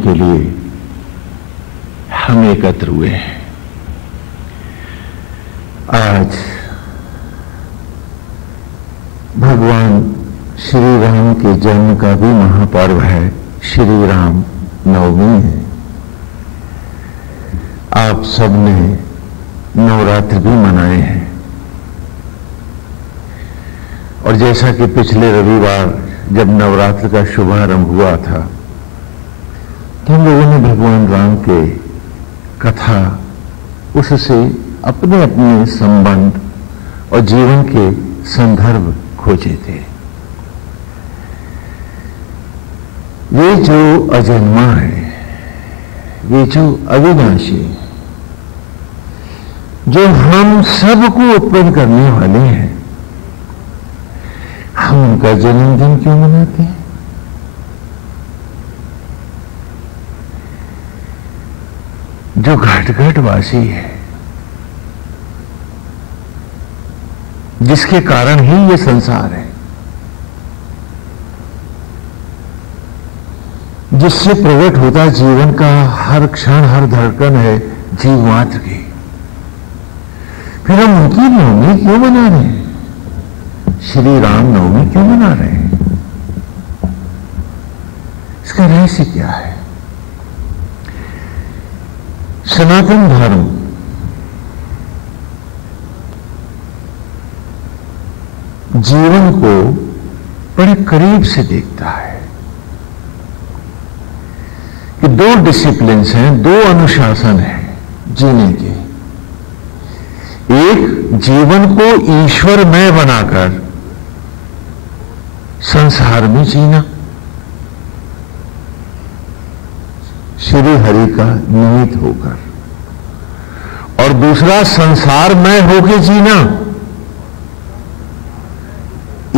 के लिए हम एकत्र हुए हैं। आज भगवान श्री राम के जन्म का भी महापर्व है, श्री राम नवमी है। आप सबने नवरात्र भी मनाए हैं और जैसा कि पिछले रविवार जब नवरात्र का शुभारंभ हुआ था तो हम लोगों ने भगवान राम के कथा उससे अपने अपने संबंध और जीवन के संदर्भ खोजे थे। वे जो अजन्मा है, वे जो अविनाशी, जो हम सबको उत्पन्न करने वाले हैं, हम उनका जन्मदिन क्यों मनाते हैं? जो घट घट वासी है, जिसके कारण ही ये संसार है, जिससे प्रकट होता जीवन का हर क्षण हर धड़कन है जीव मात्र की, फिर हम उनकी नवमी क्यों मना रहे हैं? श्री राम नवमी क्यों मना रहे हैं? इसका रहस्य क्या है? सनातन धर्म जीवन को बड़े करीब से देखता है कि दो डिसिप्लिन्स हैं, दो अनुशासन हैं जीने के। एक, जीवन को ईश्वरमय बनाकर संसार में जीना, श्री हरि का निमित्त होकर, और दूसरा संसारमय होकर जीना,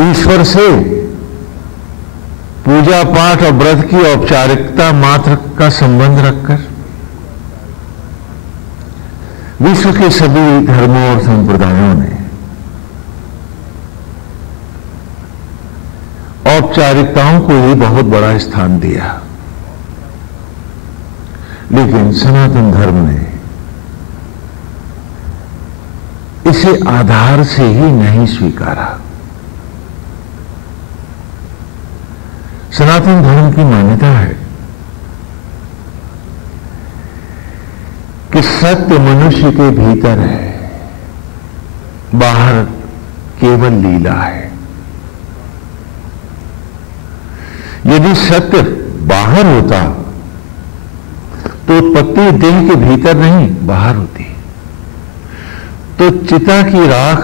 ईश्वर से पूजा पाठ और व्रत की औपचारिकता मात्र का संबंध रखकर। विश्व के सभी धर्मों और संप्रदायों ने औपचारिकताओं को ही बहुत बड़ा स्थान दिया, लेकिन सनातन धर्म ने इसे आधार से ही नहीं स्वीकारा। सनातन धर्म की मान्यता है कि सत्य मनुष्य के भीतर है, बाहर केवल लीला है। यदि सत्य बाहर होता तो उत्पत्ति देह के भीतर नहीं बाहर होती, तो चिता की राख,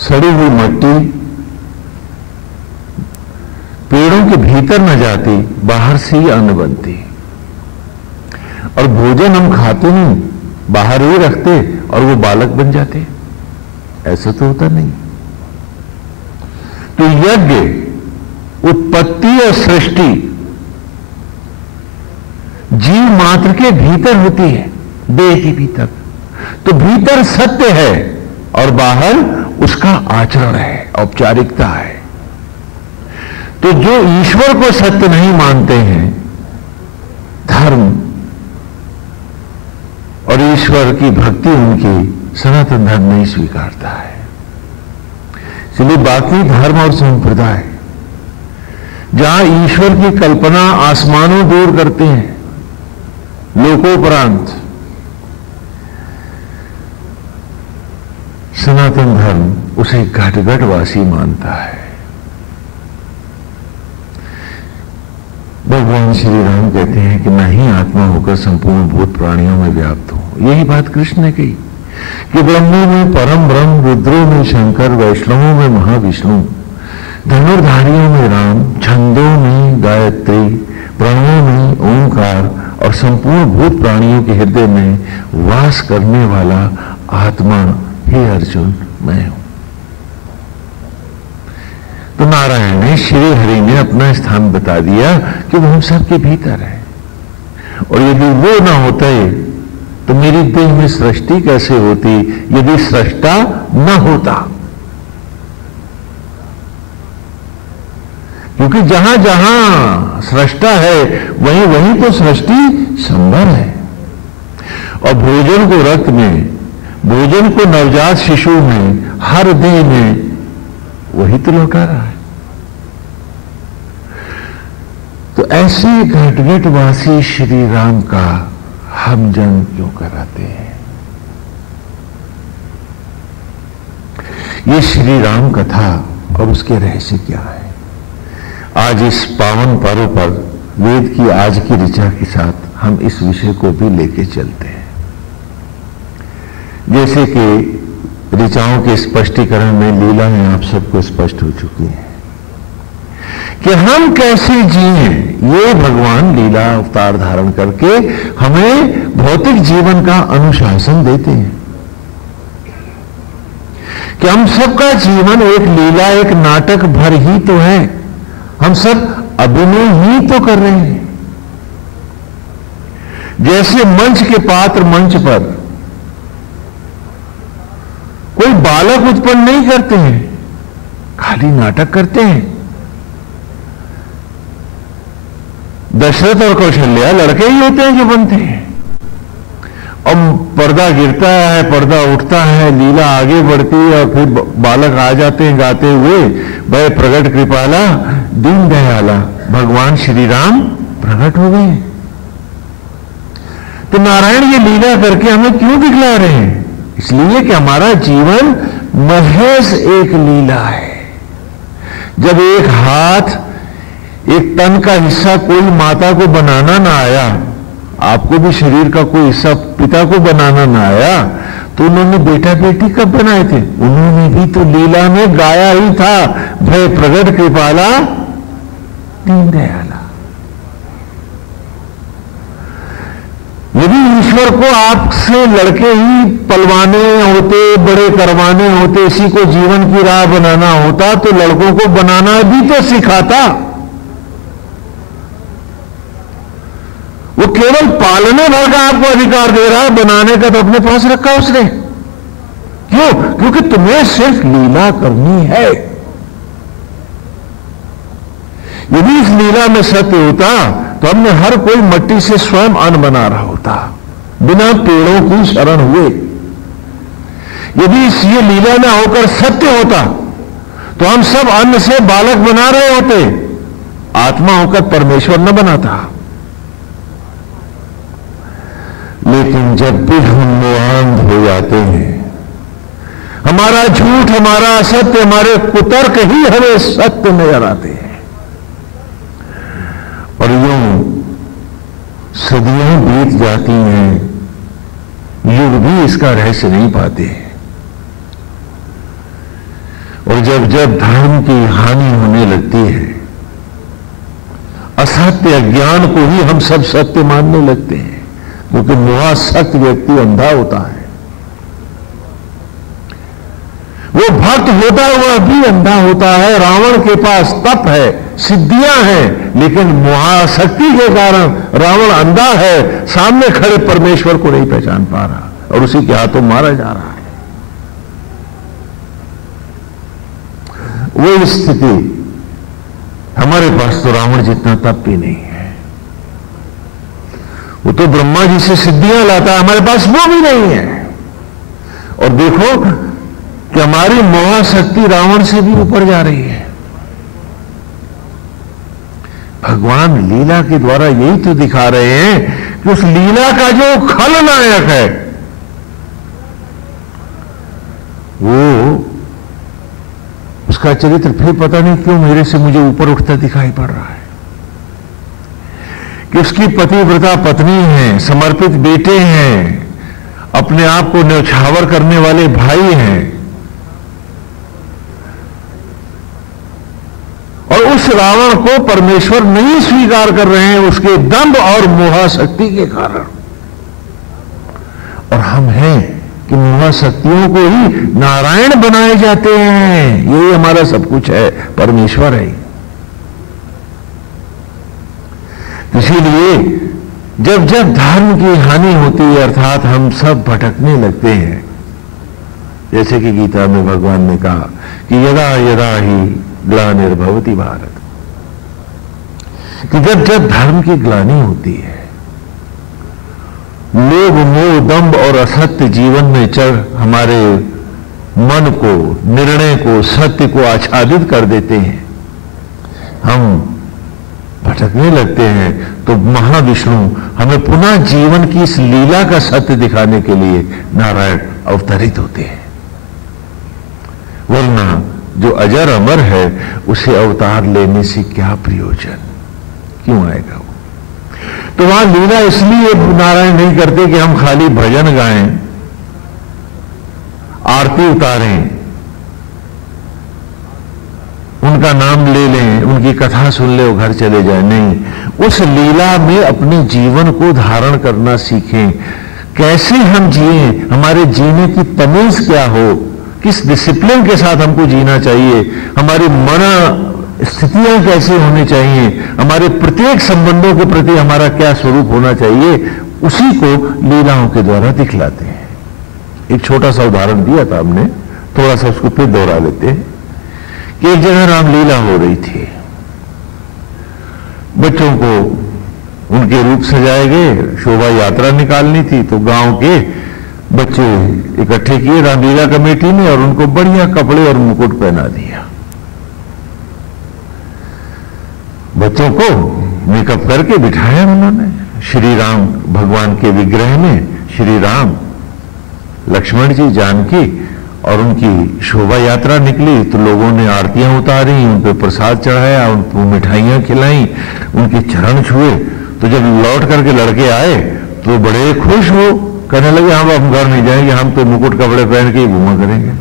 सड़ी हुई मट्टी पेड़ों के भीतर न जाती, बाहर से ही अन्न बनती। और भोजन हम खाते नहीं, बाहर ही रखते और वो बालक बन जाते। ऐसा तो होता नहीं। तो यज्ञ, उत्पत्ति और सृष्टि जीव मात्र के भीतर होती है, देह के भीतर। तो भीतर सत्य है और बाहर उसका आचरण है, औपचारिकता है। तो जो ईश्वर को सत्य नहीं मानते हैं, धर्म और ईश्वर की भक्ति उनकी सनातन धर्म नहीं स्वीकारता है। इसलिए बाकी धर्म और संप्रदाय जहां ईश्वर की कल्पना आसमानों दूर करते हैं, लोकोपरांत, सनातन धर्म उसे घट घट वासी मानता है। भगवान श्री राम कहते हैं कि मैं ही आत्मा होकर संपूर्ण भूत प्राणियों में व्याप्त हूं। यही बात कृष्ण ने कही कि ब्रह्मों में परम ब्रह्म, रुद्रों में शंकर, वैष्णवों में महाविष्णु, धनुर्धारियों में राम, छंदों में गायत्री, प्रणवों में ओंकार और संपूर्ण भूत प्राणियों के हृदय में वास करने वाला आत्मा, हे अर्जुन, मैं हूं। तो नारायण ने, श्री हरि ने अपना स्थान बता दिया कि वो हम सबके भीतर है। और यदि वो ना होते तो मेरी देह में सृष्टि कैसे होती, यदि सृष्टा न होता? क्योंकि जहां जहां सृष्टा है वहीं वहीं तो सृष्टि संभव है। और भोजन को रक्त में, भोजन को नवजात शिशु में, हर देह में वही तो लौटा रहा है। तो ऐसे घटघटवासी श्री राम का हम जन्म क्यों कराते हैं? ये श्री राम कथा और उसके रहस्य क्या है? आज इस पावन पर्व पर वेद की आज की ऋचा के साथ हम इस विषय को भी लेके चलते हैं। जैसे कि ऋचाओं के स्पष्टीकरण में लीला में आप सबको स्पष्ट हो चुकी है कि हम कैसे जिए, ये भगवान लीला अवतार धारण करके हमें भौतिक जीवन का अनुशासन देते हैं कि हम सबका जीवन एक लीला, एक नाटक भर ही तो है। हम सब अभिनय ही तो कर रहे हैं। जैसे मंच के पात्र मंच पर कोई बालक उत्पन्न नहीं करते हैं, खाली नाटक करते हैं। दशरथ और कौशल्या लड़के ही होते हैं जो बनते हैं। अब पर्दा गिरता है, पर्दा उठता है, लीला आगे बढ़ती है और फिर बालक आ जाते हैं गाते हुए, वह प्रगट कृपाला दीन दयाला, भगवान श्री राम प्रकट हो गए। तो नारायण ये लीला करके हमें क्यों दिखला रहे हैं? इसलिए कि हमारा जीवन महज एक लीला है। जब एक हाथ, एक तन का हिस्सा कोई माता को बनाना ना आया, आपको भी शरीर का कोई हिस्सा पिता को बनाना ना आया, तो उन्होंने बेटा बेटी कब बनाए थे? उन्होंने भी तो लीला में गाया ही था, भय प्रगट कृपाला दीन दयाला। यदि ईश्वर को आपसे लड़के ही पलवाने होते, बड़े करवाने होते, इसी को जीवन की राह बनाना होता, तो लड़कों को बनाना भी तो सिखाता। वो केवल पालने भर का आपको अधिकार दे रहा है, बनाने का तो अपने पास रखा उसने। क्यों? क्योंकि तुम्हें सिर्फ लीला करनी है। यदि इस लीला में सत्य होता तो हमने हर कोई मट्टी से स्वयं अन्न बना रहा होता, बिना पेड़ों की शरण हुए। यदि इस ये लीला में होकर सत्य होता तो हम सब अन्न से बालक बना रहे होते, आत्मा होकर परमेश्वर न बनाता। लेकिन जब भी हम मोहांध हो जाते हैं, हमारा झूठ, हमारा असत्य, हमारे कुतर्क ही हमें सत्य नजर आते हैं, और यूं सदियां बीत जाती हैं, युग भी इसका रहस्य नहीं पाते। और जब जब धर्म की हानि होने लगती है, असत्य अज्ञान को ही हम सब सत्य मानने लगते हैं, क्योंकि मोहासक्त व्यक्ति अंधा होता है। वो भक्त होता हुआ भी अंधा होता है। रावण के पास तप है, सिद्धियां हैं, लेकिन मोहासक्ति के कारण रावण अंधा है, सामने खड़े परमेश्वर को नहीं पहचान पा रहा और उसी के हाथों मारा जा रहा है। वो स्थिति हमारे पास तो रावण जितना तप भी नहीं है। वो तो ब्रह्मा जी से सिद्धियां लाता है, हमारे पास वो भी नहीं है। और देखो कि हमारी मोहाशक्ति रावण से भी ऊपर जा रही है। भगवान लीला के द्वारा यही तो दिखा रहे हैं कि उस लीला का जो खलनायक है, वो उसका चरित्र फिर पता नहीं क्यों मेरे से मुझे ऊपर उठता दिखाई पड़ रहा है। कि उसकी पतिव्रता पत्नी है, समर्पित बेटे हैं, अपने आप को न्यौछावर करने वाले भाई हैं, और उस रावण को परमेश्वर नहीं स्वीकार कर रहे हैं उसके दंभ और मोहाशक्ति के कारण। और हम हैं कि मोहाशक्तियों को ही नारायण बनाए जाते हैं। यही हमारा सब कुछ है, परमेश्वर है। इसीलिए जब जब धर्म की हानि होती है, अर्थात हम सब भटकने लगते हैं, जैसे कि गीता में भगवान ने कहा कि यदा यदा ही ग्लानिर्भवति भारत, कि जब जब धर्म की ग्लानि होती है, लोभ मोह दंभ और असत्य जीवन में चढ़ हमारे मन को, निर्णय को, सत्य को आच्छादित कर देते हैं, हम भटकने लगते हैं, तो महाविष्णु हमें पुनः जीवन की इस लीला का सत्य दिखाने के लिए नारायण अवतरित होते हैं। वरना जो अजर अमर है उसे अवतार लेने से क्या प्रयोजन, क्यों आएगा वो? तो वहां लीला इसलिए नारायण नहीं करते कि हम खाली भजन गाएं, आरती उतारें, उनका नाम ले लें, उनकी कथा सुन ले, वो घर चले जाए। नहीं, उस लीला में अपने जीवन को धारण करना सीखें। कैसे हम जिए, हमारे जीने की तमीज क्या हो, किस डिसिप्लिन के साथ हमको जीना चाहिए, हमारी मन स्थितियां कैसे होनी चाहिए, हमारे प्रत्येक संबंधों के प्रति हमारा क्या स्वरूप होना चाहिए, उसी को लीलाओं के द्वारा दिखलाते हैं। एक छोटा सा उदाहरण दिया था हमने, थोड़ा सा उसको फिर दोहरा लेते हैं कि एक जगह रामलीला हो रही थी, बच्चों को उनके रूप सजाए गए, शोभा यात्रा निकालनी थी, तो गांव के बच्चे इकट्ठे किए रामलीला कमेटी ने और उनको बढ़िया कपड़े और मुकुट पहना दिया। बच्चों को मेकअप करके बिठाया उन्होंने। श्री राम भगवान के विग्रह में श्री राम, लक्ष्मण जी, जानकी और उनकी शोभा यात्रा निकली, तो लोगों ने आरतियां उतारी, उन पर प्रसाद चढ़ाया, उनको मिठाइयां खिलाई, उनके चरण छुए। तो जब लौट करके लड़के आए तो बड़े खुश हो, कहने लगे हम घर नहीं जाएंगे, हम तो मुकुट कपड़े पहन के ही घूमा करेंगे।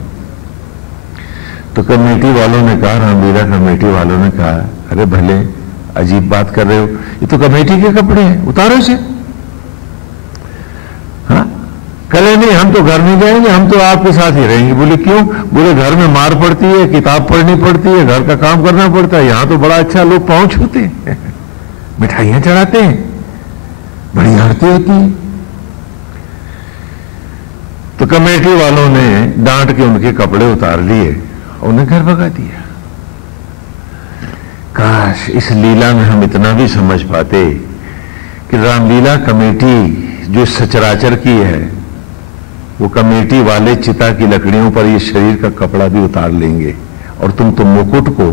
तो कमेटी वालों ने कहा, रामलीला कमेटी वालों ने कहा, अरे भले अजीब बात कर रहे हो, ये तो कमेटी के कपड़े हैं, उतारो इसे। हाँ, कहे नहीं, हम तो घर नहीं जाएंगे, हम तो आपके साथ ही रहेंगे। बोले क्यों? बोले घर में मार पड़ती है, किताब पढ़नी पड़ती है, घर का काम करना पड़ता है, यहां तो बड़ा अच्छा लोग पांव छूते हैं, मिठाइयां चढ़ाते हैं, बड़ी आरती होती है। तो कमेटी वालों ने डांट के उनके कपड़े उतार लिए, उन्हें घर भगा दिया। काश इस लीला में हम इतना भी समझ पाते कि रामलीला कमेटी जो सचराचर की है, वो कमेटी वाले चिता की लकड़ियों पर ये शरीर का कपड़ा भी उतार लेंगे, और तुम तो मुकुट को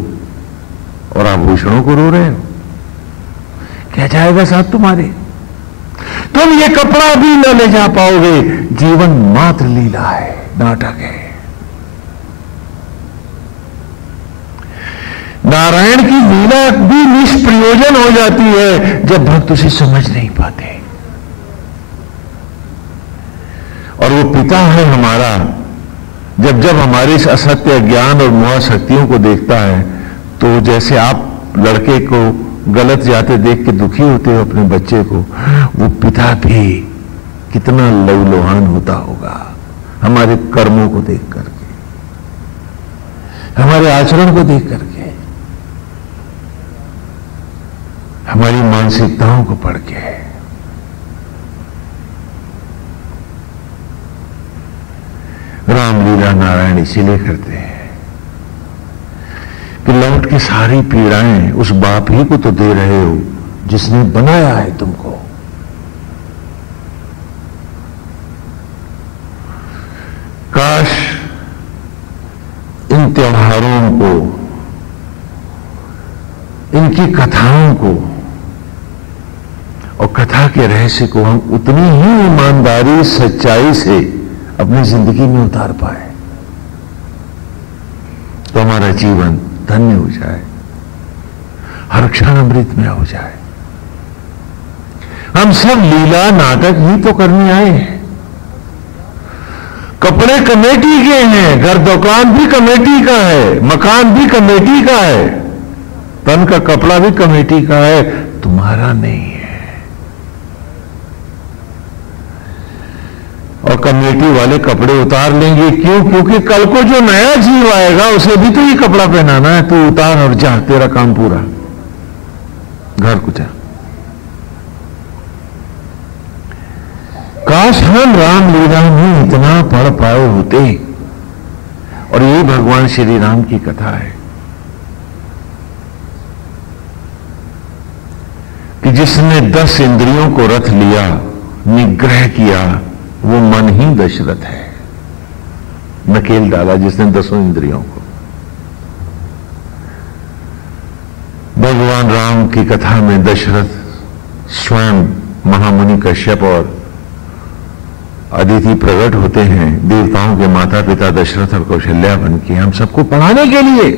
और आभूषणों को रो रहे हो। क्या जाएगा साथ तुम्हारे? तुम ये कपड़ा भी न ले जा पाओगे। जीवन मात्र लीला है, नाटक है। नारायण की लीला भी निष्प्रयोजन हो जाती है जब भक्त उसे समझ नहीं पाते। और वो पिता है हमारा, जब जब हमारे इस असत्य ज्ञान और मोह शक्तियों को देखता है, तो जैसे आप लड़के को गलत जाते देख के दुखी होते हो अपने बच्चे को, वो पिता भी कितना लौलोहान होता होगा हमारे कर्मों को देख करके, हमारे आचरण को देख करके, हमारी मानसिकताओं को पढ़ के। रामलीला नारायण इसीलिए करते हैं कि लौट के सारी पीड़ाएं उस बाप ही को तो दे रहे हो जिसने बनाया है तुमको। काश इन त्योहारों को, इनकी कथाओं को और कथा के रहस्य को हम उतनी ही ईमानदारी, सच्चाई से अपनी जिंदगी में उतार पाए, तो हमारा जीवन धन्य हो जाए, हर क्षण अमृतमय हो जाए। हम सब लीला नाटक ही तो करने आए हैं। कपड़े कमेटी के हैं, घर दुकान भी कमेटी का है, मकान भी कमेटी का है, तन का कपड़ा भी कमेटी का है, तुम्हारा नहीं है। और कमेटी वाले कपड़े उतार लेंगे, क्यों? क्योंकि कल को जो नया जीव आएगा उसे भी तो ये कपड़ा पहनाना है। तू उतार और जा, तेरा काम पूरा, घर को जा। काश हम रामलीला में इतना पढ़ पाए होते। और यही भगवान श्री राम की कथा है। कि जिसने 10 इंद्रियों को रथ लिया, निग्रह किया, वो मन ही दशरथ है। नकेल डाला जिसने 10 इंद्रियों को। भगवान राम की कथा में दशरथ स्वयं महामुनि कश्यप और अदिति प्रकट होते हैं, देवताओं के माता पिता दशरथ और कौशल्या बन के, हम सबको पढ़ाने के लिए,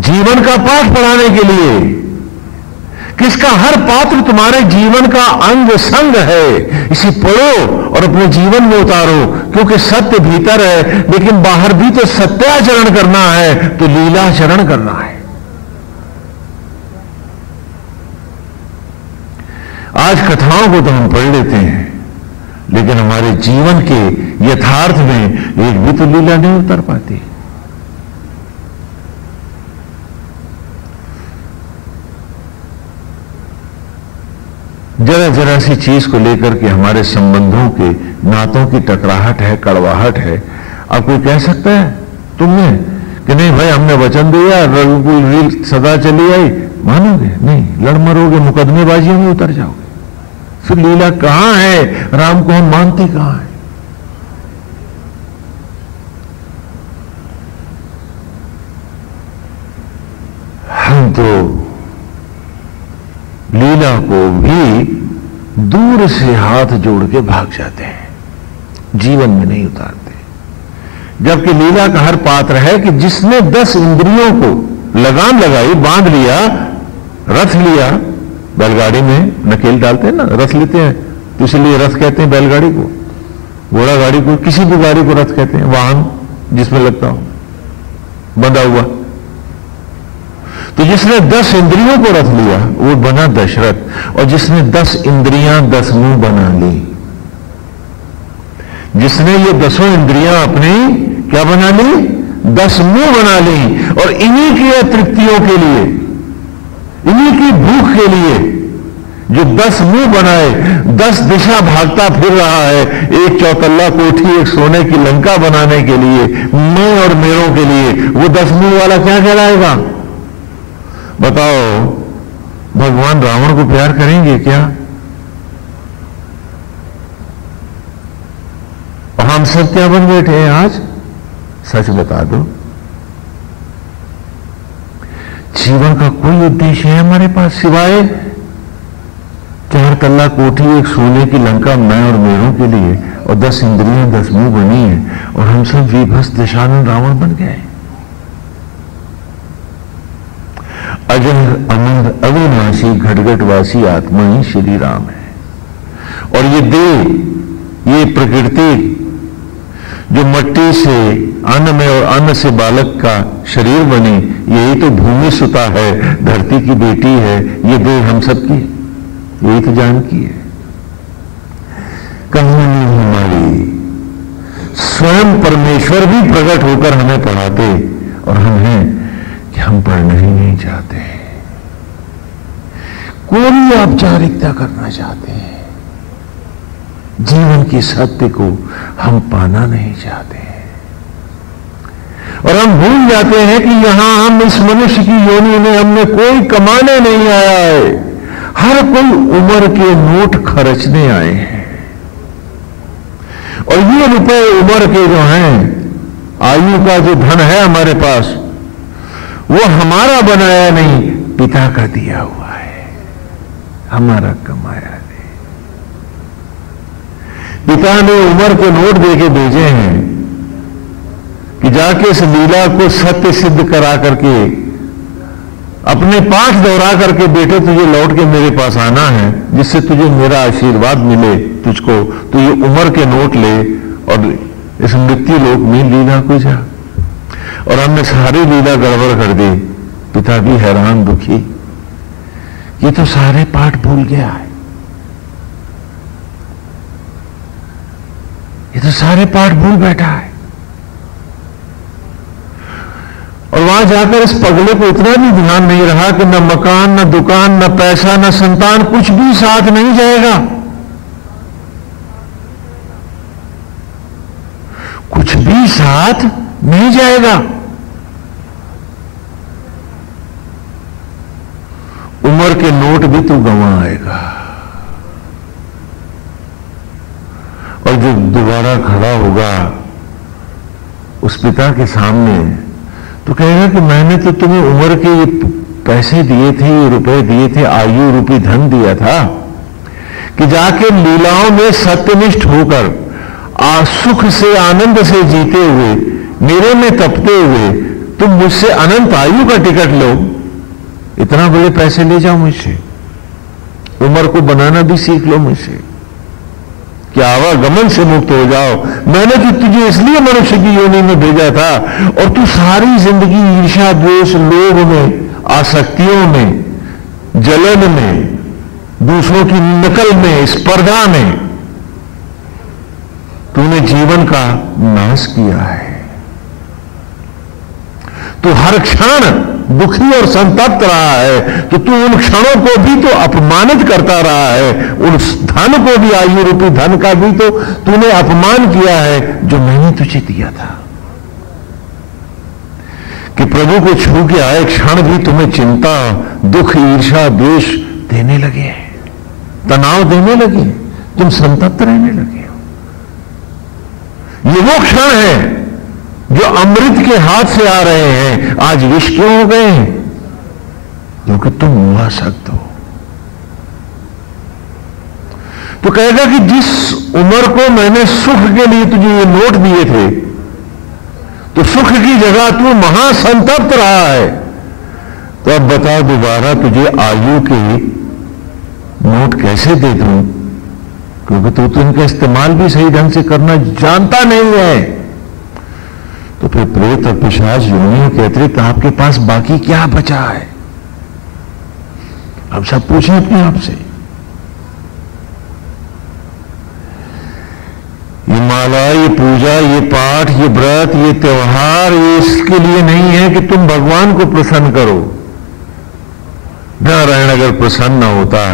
जीवन का पाठ पढ़ाने के लिए, किसका हर पात्र तुम्हारे जीवन का अंग संग है। इसे पढ़ो और अपने जीवन में उतारो, क्योंकि सत्य भीतर है, लेकिन बाहर भी तो सत्याचरण करना है, तो लीलाचरण करना है। आज कथाओं को तो हम पढ़ लेते हैं, लेकिन हमारे जीवन के यथार्थ में एक भी तो लीला नहीं उतर पाती। जरा जरा सी चीज को लेकर के हमारे संबंधों के नातों की टकराहट है, कड़वाहट है। अब कोई कह सकता है तुमने कि नहीं भाई हमने वचन दिया, रघुकुल रील सदा चली आई, मानोगे नहीं, लड़ मरोगे, मुकदमेबाजियों में उतर जाओगे। फिर लीला कहां है, राम को हम मानते कहां है? हम तो लीला को भी दूर से हाथ जोड़ के भाग जाते हैं, जीवन में नहीं उतारते। जबकि लीला का हर पात्र है कि जिसने 10 इंद्रियों को लगाम लगाई, बांध लिया, रथ लिया। बैलगाड़ी में नकेल डालते हैं ना, रथ लेते हैं, तो इसलिए रथ कहते हैं बैलगाड़ी को, घोड़ा गाड़ी को, किसी भी गाड़ी को रथ कहते हैं, वाहन जिसमें लगता हो बंधा हुआ। तो जिसने 10 इंद्रियों को रथ लिया वो बना दशरथ, और जिसने 10 इंद्रियां 10 मुंह बना ली, जिसने ये 10 इंद्रियां अपनी क्या बना ली, 10 मुंह बना ली, और इन्हीं की तृप्तियों के लिए, इन्हीं की भूख के लिए जो 10 मुंह बनाए, 10 दिशा भागता फिर रहा है, एक चौतल्ला कोठी, एक सोने की लंका बनाने के लिए, मैं और मेरों के लिए, वो 10 मुंह वाला क्या कहलाएगा? बताओ, भगवान रावण को प्यार करेंगे क्या? और हम सब क्या बन बैठे हैं आज? सच बता दो, जीवन का कोई उद्देश्य है हमारे पास सिवाय 4 तल्ला कोठी, एक सोने की लंका मैं और मेरों के लिए, और 10 इंद्रियां 10 मुंह बनी है, और हम सब विभत्स दशानन रावण बन गए। अजर अमर अविनाशी घटघटवासी आत्मा ही श्री राम है। और ये देह, ये प्रकृति जो मट्टी से अन्न में और अन्न से बालक का शरीर बनी, यही तो भूमि सुता है, धरती की बेटी है। ये देह हम सबकी, यही तो जान की है। कहानी हमारी, स्वयं परमेश्वर भी प्रकट होकर हमें पढ़ाते, और हम हैं कि हम पढ़ना ही नहीं चाहते, कोई औपचारिकता करना चाहते हैं, जीवन की सत्य को हम पाना नहीं चाहते हैं। और हम भूल जाते हैं कि यहां हम इस मनुष्य की योनि में हमने कोई कमाने नहीं आया है, हर कोई उम्र के नोट खर्चने आए हैं। और ये रुपए उम्र के जो हैं, आयु का जो धन है हमारे पास, वो हमारा बनाया नहीं, पिता का दिया हुआ है, हमारा कमाया नहीं। पिता ने उम्र के नोट देके भेजे हैं कि जाके इस लीला को सत्य सिद्ध करा करके, अपने पाठ दोहरा करके, बेटे तुझे लौट के मेरे पास आना है, जिससे तुझे मेरा आशीर्वाद मिले तुझको, तो ये उम्र के नोट ले और इस मृत्यु लोक में लीला को जा। और हमने सारी लीला गड़बड़ कर दी। पिता भी हैरान दुखी, ये तो सारे पाठ भूल गया है, ये तो सारे पाठ भूल बैठा है। और वहां जाकर इस पगले को इतना भी ध्यान नहीं रहा कि न मकान, न दुकान, न पैसा, न संतान, कुछ भी साथ नहीं जाएगा, कुछ भी साथ नहीं जाएगा। उम्र के वोट भी तू गंवा आएगा। और जब दोबारा खड़ा होगा उस पिता के सामने तो कहेगा कि मैंने तो तुम्हें उम्र के ये पैसे दिए थे, ये रुपए दिए थे, आयु रूपी धन दिया था कि जाके लीलाओं में सत्यनिष्ठ होकर सुख से आनंद से जीते हुए मेरे में तपते हुए तुम मुझसे अनंत आयु का टिकट लो। इतना बड़े पैसे ले जाओ मुझसे, उम्र को बनाना भी सीख लो मुझसे, कि आवागमन से मुक्त हो जाओ। मैंने तो तुझे इसलिए मनुष्य की योनि में भेजा था और तू सारी जिंदगी ईर्ष्या द्वेष लोभ में, आसक्तियों में, जलन में, दूसरों की नकल में, स्पर्धा में तूने जीवन का नाश किया है। तो हर क्षण दुखी और संतप्त रहा है, तो तू उन क्षणों को भी तो अपमानित करता रहा है, उस धन को भी, आयु रूपी धन का भी तो तूने अपमान किया है जो मैंने तुझे दिया था। कि प्रभु को छू के आए क्षण भी तुम्हें चिंता, दुख, ईर्ष्या, द्वेष देने लगे, तनाव देने लगे, तुम संतप्त रहने लगे। ये वो क्षण है जो अमृत के हाथ से आ रहे हैं, आज विष क्यों हो गए हैं? क्योंकि तुम मुआसक्त हो। तो कहेगा कि जिस उम्र को मैंने सुख के लिए तुझे ये नोट दिए थे, तो सुख की जगह तू महासंतप्त रहा है। तो अब बता दोबारा तुझे आयु के नोट कैसे दे दूं? क्योंकि तू इनका इस्तेमाल भी सही ढंग से करना जानता नहीं है। तो फिर प्रेत और पिशाच योनियों के अतिरिक्त आपके पास बाकी क्या बचा है? अब सब पूछें अपने आप से। ये माला, ये पूजा, ये पाठ, ये व्रत, ये त्योहार, ये इसके लिए नहीं है कि तुम भगवान को प्रसन्न करो। नारायण अगर प्रसन्न होता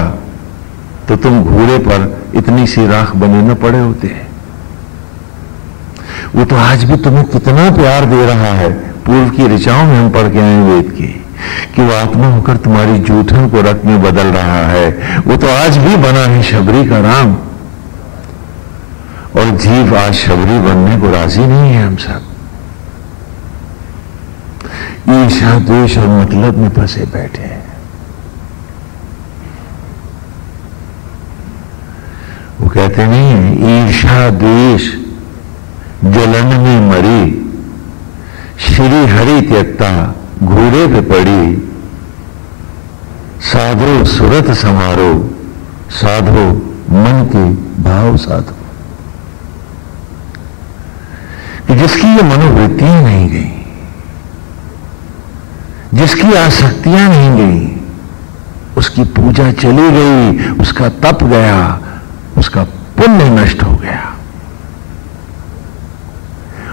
तो तुम घोड़े पर इतनी सी राख बने न पड़े होते हैं। वो तो आज भी तुम्हें कितना प्यार दे रहा है। पूर्व की ऋचाओं में हम पढ़ के आए वेद की कि वो आत्मा होकर तुम्हारी जूठन को रक्त में बदल रहा है। वो तो आज भी बना है शबरी का राम, और जीव आज शबरी बनने को राजी नहीं है। हम सब ईर्ष्या द्वेष और मतलब में फंसे बैठे हैं। वो कहते नहीं है, ईर्ष्या द्वेष जलन में मरी, श्री हरि त्यक्ता घोड़े पे पड़ी, साधो सुरत समारो, साधो मन के भाव साधो। कि जिसकी ये मनोवृत्तियां नहीं गई, जिसकी आसक्तियां नहीं गई, उसकी पूजा चली गई, उसका तप गया, उसका पुण्य नष्ट हो गया,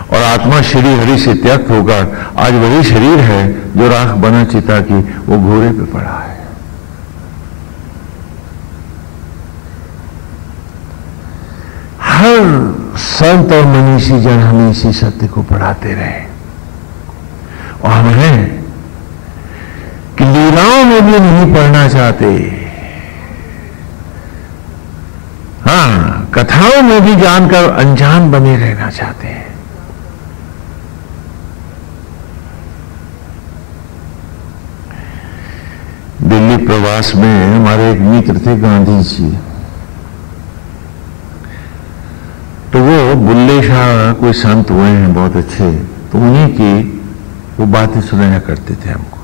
और आत्मा श्री हरि से त्यक्त होकर आज वही शरीर है जो राख बना चिता की वो घोड़े पे पड़ा है। हर संत और मनीषी जन हमें इसी सत्य को पढ़ाते रहे, और हम हैं कि लीलाओं में भी नहीं पढ़ना चाहते, हाँ कथाओं में भी जानकर अनजान बने रहना चाहते हैं। दिल्ली प्रवास में हमारे एक मित्र थे गांधी जी, तो वो बुल्ले शाह कोई संत हुए हैं बहुत अच्छे, तो उन्हीं की वो बातें सुनाया करते थे हमको।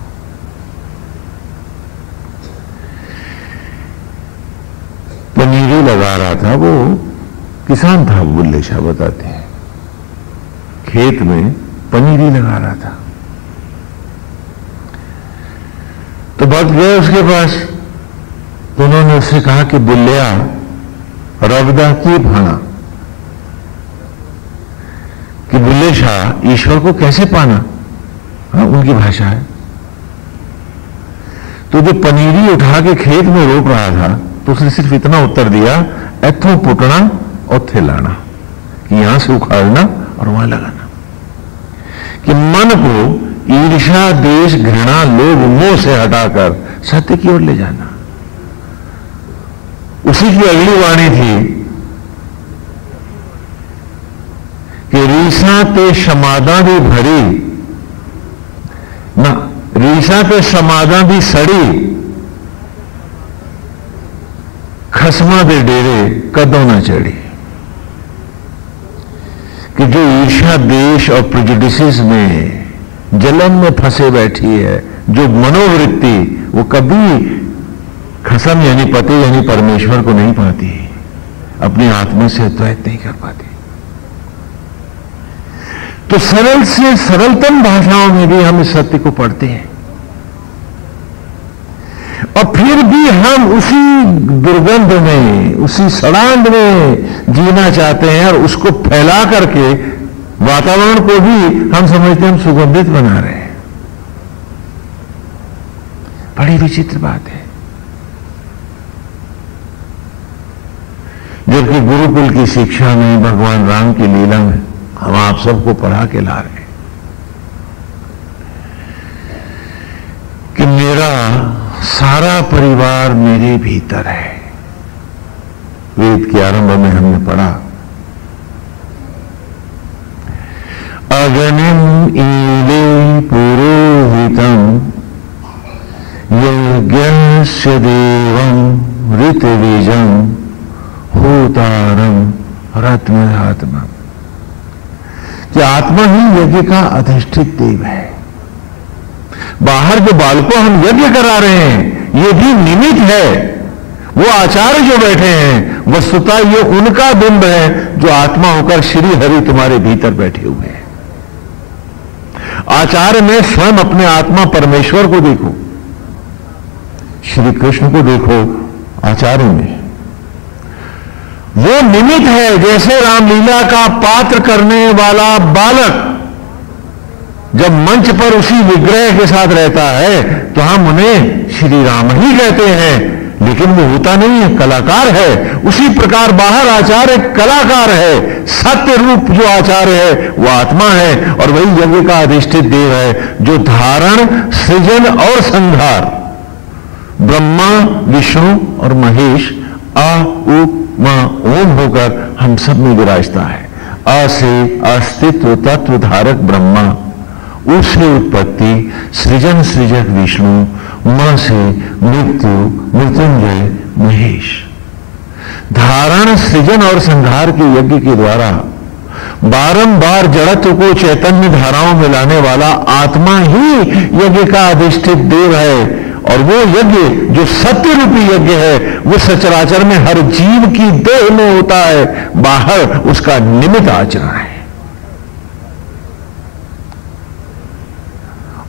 पनीरी लगा रहा था, वो किसान था बुल्ले शाह बताते हैं, खेत में पनीरी लगा रहा था। तो भक्त गए उसके पास, तो उन्होंने उससे कहा कि बुल्लिया रवदा की भाना, कि बुल्ले शाह ईश्वर को कैसे पाना। हाँ उनकी भाषा है। तो जो पनीरी उठा के खेत में रोप रहा था, तो उसने सिर्फ इतना उत्तर दिया, एथों पुटना और थे लाना, कि यहां से उखाड़ना और वहां लगाना। कि मन को ईर्ष्या द्वेष घृणा लोभ मोह से हटाकर सत्य की ओर ले जाना। उसी की अगली वाणी थी कि रीसा ते समादा भी भरी ना, रीसा ते समादा भी सड़ी, खसमा दे डेरे कदों ना चढ़ी। कि जो ईर्ष्या, देश और प्रेजुडिसेस में, जलन में फंसे बैठी है, जो मनोवृत्ति, वो कभी खसम यानी पति यानी परमेश्वर को नहीं पाती, अपनी आत्मा से द्वैत नहीं कर पाती। तो सरल से सरलतम भाषाओं में भी हम इस सत्य को पढ़ते हैं, और फिर भी हम उसी दुर्गंध में, उसी सड़ांध में जीना चाहते हैं, और उसको फैला करके वातावरण को भी हम समझते हैं हम सुगंधित बना रहे हैं। बड़ी विचित्र बात है। जबकि गुरुकुल की शिक्षा में, भगवान राम की लीला में हम आप सबको पढ़ा के ला रहे हैं कि मेरा सारा परिवार मेरे भीतर है। वेद के आरंभ में हमने पढ़ा, अगनिम ईले पुरोहितम यज्ञस्य देवं ऋतबीजं होतारम रत्नधात्मम। कि आत्मा ही यज्ञ का अधिष्ठित देव है। बाहर जो बालकों हम यज्ञ करा रहे हैं, ये भी निमित्त है। वो आचार्य जो बैठे हैं, वस्तुतः ये उनका बिंब है जो आत्मा होकर श्री हरि तुम्हारे भीतर बैठे हुए हैं। आचार्य में स्वयं अपने आत्मा परमेश्वर को देखो, श्री कृष्ण को देखो आचार्य में। वो निमित्त है। जैसे रामलीला का पात्र करने वाला बालक जब मंच पर उसी विग्रह के साथ रहता है तो हम उन्हें श्री राम ही कहते हैं, लेकिन वो होता नहीं है, कलाकार है। उसी प्रकार बाहर आचार्य कलाकार है, सत्य रूप जो आचार्य है वो आत्मा है, और वही यज्ञ का अधिष्ठित देव है जो धारण, सृजन और संहार, ब्रह्मा, विष्णु और महेश, आ उ मा ओम होकर हम सब में विराजता है। अ से अस्तित्व तत्व धारक ब्रह्मा, उ से उत्पत्ति, सृजन सृजक विष्णु, म से मृत्यु मृत्युंजय महेश। धारण, सृजन और संहार के यज्ञ के द्वारा बारंबार जड़त्व को चैतन्य धाराओं में लाने वाला आत्मा ही यज्ञ का अधिष्ठित देव है। और वो यज्ञ जो सत्य रूपी यज्ञ है, वो सचराचर में हर जीव की देह में होता है, बाहर उसका निमित्त आचरण है।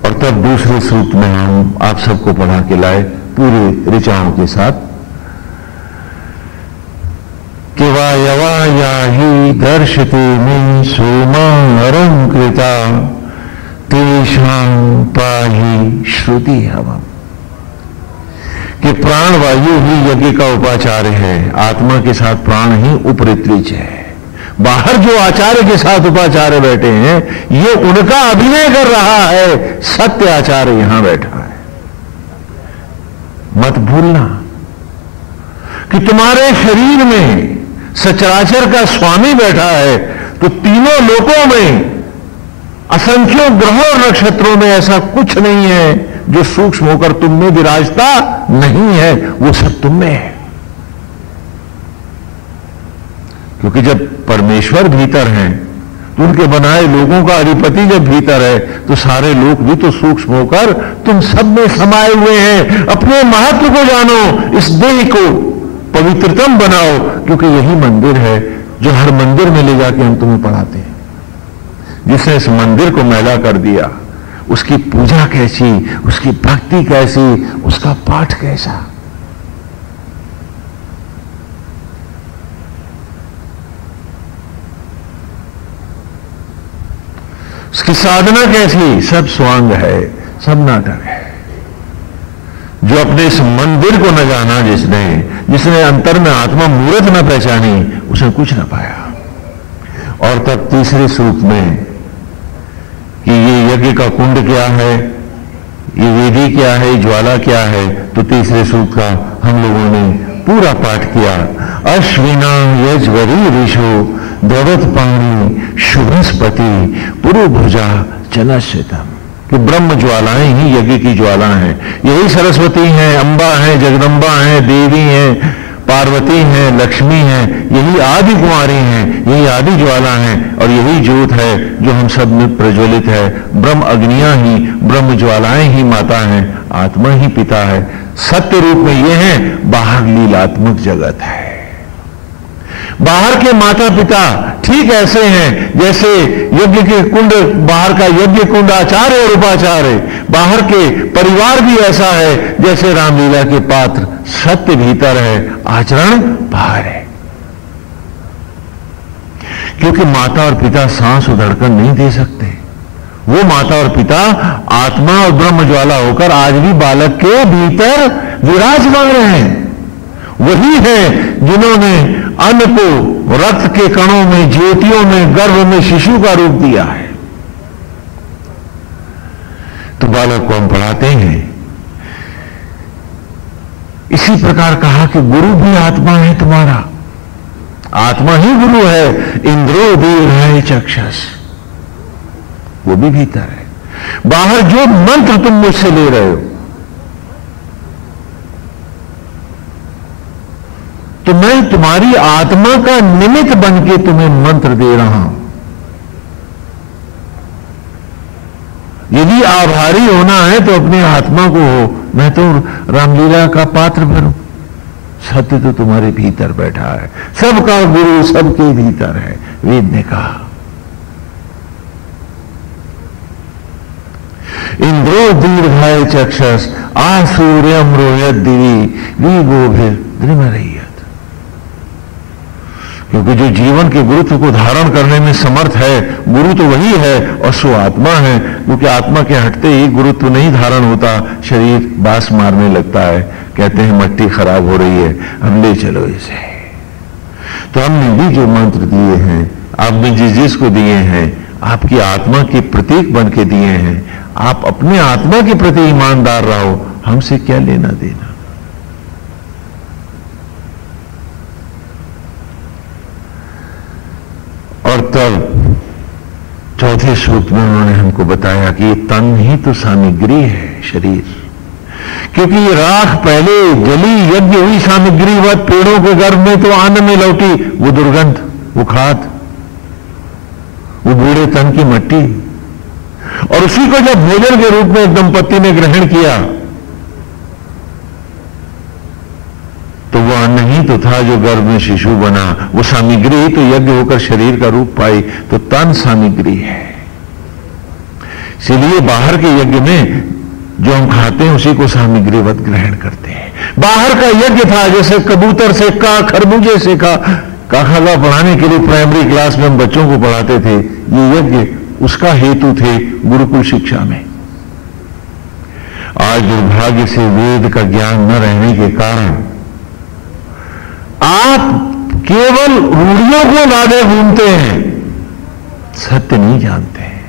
और तब दूसरे सूत्र में हम आप सबको पढ़ा के लाए पूरे ऋचाओं के साथ कि वायवा याहि दर्शते में सोमा अलंकृता तेषां पाहि श्रुति हवम्। कि प्राण वायु ही यज्ञ का उपाचार्य है, आत्मा के साथ प्राण ही उपरित्विज है। बाहर जो आचार्य के साथ उपाचार्य बैठे हैं, ये उनका अभिनय कर रहा है, सत्य आचार्य यहां बैठा है। मत भूलना कि तुम्हारे शरीर में सचराचर का स्वामी बैठा है, तो तीनों लोकों में, असंख्यों ग्रहों और नक्षत्रों में ऐसा कुछ नहीं है जो सूक्ष्म होकर तुम में विराजता नहीं है, वो सब तुम में है। क्योंकि जब परमेश्वर भीतर हैं तो उनके बनाए लोगों का अधिपति जब भीतर है, तो सारे लोग भी तो सूक्ष्म होकर तुम सब में समाये हुए हैं। अपने महत्व को जानो, इस देह को पवित्रतम बनाओ, क्योंकि यही मंदिर है जो हर मंदिर में ले जाके हम तुम्हें पढ़ाते हैं। जिसने इस मंदिर को मैला कर दिया, उसकी पूजा कैसी, उसकी भक्ति कैसी, उसका पाठ कैसा। उसकी साधना कैसी, सब स्वांग है, सब नाटक है। जो अपने इस मंदिर को न जाना, जिसने अंतर में आत्मा मूर्त न पहचानी, उसने कुछ न पाया। और तब तीसरे सूत्र में कि ये यज्ञ का कुंड क्या है, ये वेदी क्या है, ज्वाला क्या है, तो तीसरे सूत्र का हम लोगों ने पूरा पाठ किया। अश्विना यजवरी ऋषो दौड़त पाणी शुभस्पति पुरुभुजा चनश्चितम, कि ब्रह्म ज्वालाएं ही यज्ञ की ज्वाला हैं। यही सरस्वती हैं, अम्बा हैं, जगदम्बा हैं, देवी हैं, पार्वती हैं, लक्ष्मी हैं, यही आदि कुमारी हैं, यही आदि ज्वाला हैं, और यही ज्योत है जो हम सब में प्रज्वलित है। ब्रह्म अग्नियां ही, ब्रह्म ज्वालाएं ही माता हैं, आत्मा ही पिता है। सत्य रूप में ये है, बाहर लीलात्मक जगत है। बाहर के माता पिता ठीक ऐसे हैं जैसे यज्ञ के कुंड, बाहर का यज्ञ कुंड आचार्य और उपाचार्य, बाहर के परिवार भी ऐसा है जैसे रामलीला के पात्र। सत्य भीतर है, आचरण बाहर है। क्योंकि माता और पिता सांस और धड़कन नहीं दे सकते। वो माता और पिता आत्मा और ब्रह्म ज्वाला होकर आज भी बालक के भीतर विराजमान हैं। वही है जिन्होंने अन्न को रक्त के कणों में, ज्योतियों में, गर्भ में शिशु का रूप दिया है। तो बालक को हम पढ़ाते हैं। इसी प्रकार कहा कि गुरु भी आत्मा है तुम्हारा, आत्मा ही गुरु है। इंद्रो दीर्घाय चक्षस, वो भी भीतर है। बाहर जो मंत्र तुम मुझसे ले रहे हो, तो मैं तुम्हारी आत्मा का निमित्त बन के तुम्हें मंत्र दे रहा हूं। यदि आभारी होना है तो अपनी आत्मा को हो। मैं तो रामलीला का पात्र भरूं। सत्य तो तुम्हारे भीतर बैठा है, सबका गुरु सबके भीतर है, वेद ने कहा। इंद्रो दीर्घाय चक्षस आसूर्यम रोयत दिवी विगोभिर द्रिमरयत। क्योंकि जो जीवन के गुरुत्व को धारण करने में समर्थ है, गुरु तो वही है और सो आत्मा है। क्योंकि आत्मा के हटते ही गुरुत्व नहीं धारण होता, शरीर बास मारने लगता है। कहते हैं मट्टी खराब हो रही है, हम ले चलो इसे। तो हमने भी जो मंत्र दिए हैं, आपने जिस जिसको दिए हैं, आपकी आत्मा के प्रतीक बन के दिए हैं। आप अपने आत्मा के प्रति ईमानदार रहो, हमसे क्या लेना देना। और तब चौथे सूत्र में उन्होंने हमको बताया कि ये तन ही तो सामग्री है, शरीर। क्योंकि ये राख पहले जली यज्ञ हुई सामग्री, वह पेड़ों के गर्भ में तो अन्न में लौटी, वो दुर्गंध, वो खाद, वो बूढ़े तन की मट्टी। और उसी को जब भोजन के रूप में दंपति ने ग्रहण किया, तो वो अन्न ही तो था जो गर्भ में शिशु बना। वो सामग्री ही तो यज्ञ होकर शरीर का रूप पाई। तो तन सामग्री है। इसलिए बाहर के यज्ञ में जो हम खाते हैं उसी को सामग्रीवत ग्रहण करते हैं। बाहर का यज्ञ था जैसे कबूतर से का, खरबूजे से का खागा पढ़ाने के लिए प्राइमरी क्लास में हम बच्चों को पढ़ाते थे। ये यज्ञ उसका हेतु थे गुरुकुल शिक्षा में। आज दुर्भाग्य से वेद का ज्ञान न रहने के कारण आप केवल रूढ़ियों को लादे घूमते हैं, सत्य नहीं जानते हैं।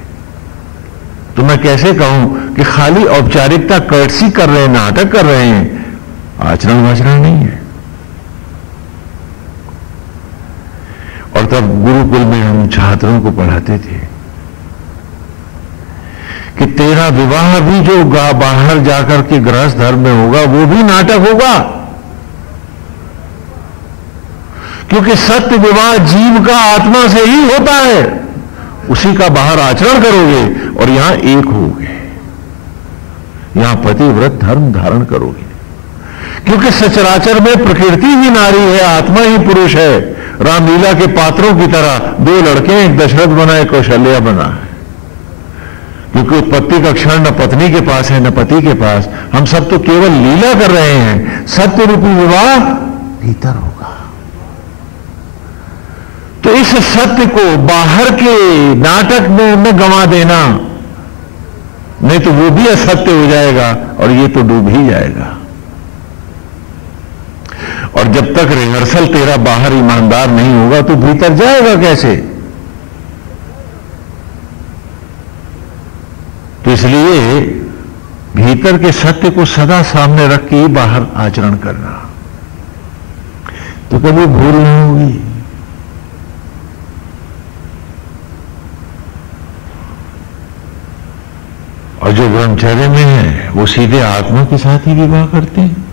तो मैं कैसे कहूं कि खाली औपचारिकता कर्टसी कर रहे हैं, नाटक कर रहे हैं, आचरण वाचरण नहीं है। और तब गुरुकुल में हम छात्रों को पढ़ाते थे कि तेरा विवाह भी जो बाहर जाकर के गृहस्थ धर्म में होगा वो भी नाटक होगा। क्योंकि सत्य विवाह जीव का आत्मा से ही होता है। उसी का बाहर आचरण करोगे और यहां एक होगे, यहां पतिव्रत धर्म धारण करोगे। क्योंकि सचराचर में प्रकृति ही नारी है, आत्मा ही पुरुष है। रामलीला के पात्रों की तरह दो लड़के, एक दशरथ बना, एक कौशल्या बना है। क्योंकि उत्पत्ति का क्षण न पत्नी के पास है न पति के पास। हम सब तो केवल लीला कर रहे हैं। सत्य रूपी विवाह भीतर होगा। तो इस सत्य को बाहर के नाटक में न गंवा देना, नहीं तो वो भी असत्य हो जाएगा और ये तो डूब ही जाएगा। और जब तक रिहर्सल तेरा बाहर ईमानदार नहीं होगा तो भीतर जाएगा कैसे? तो इसलिए भीतर के सत्य को सदा सामने रख के ही बाहर आचरण करना। तो कभी भूल नहीं होगी। और जो ब्रह्मचर्य में है वो सीधे आत्मा के साथ ही विवाह करते हैं।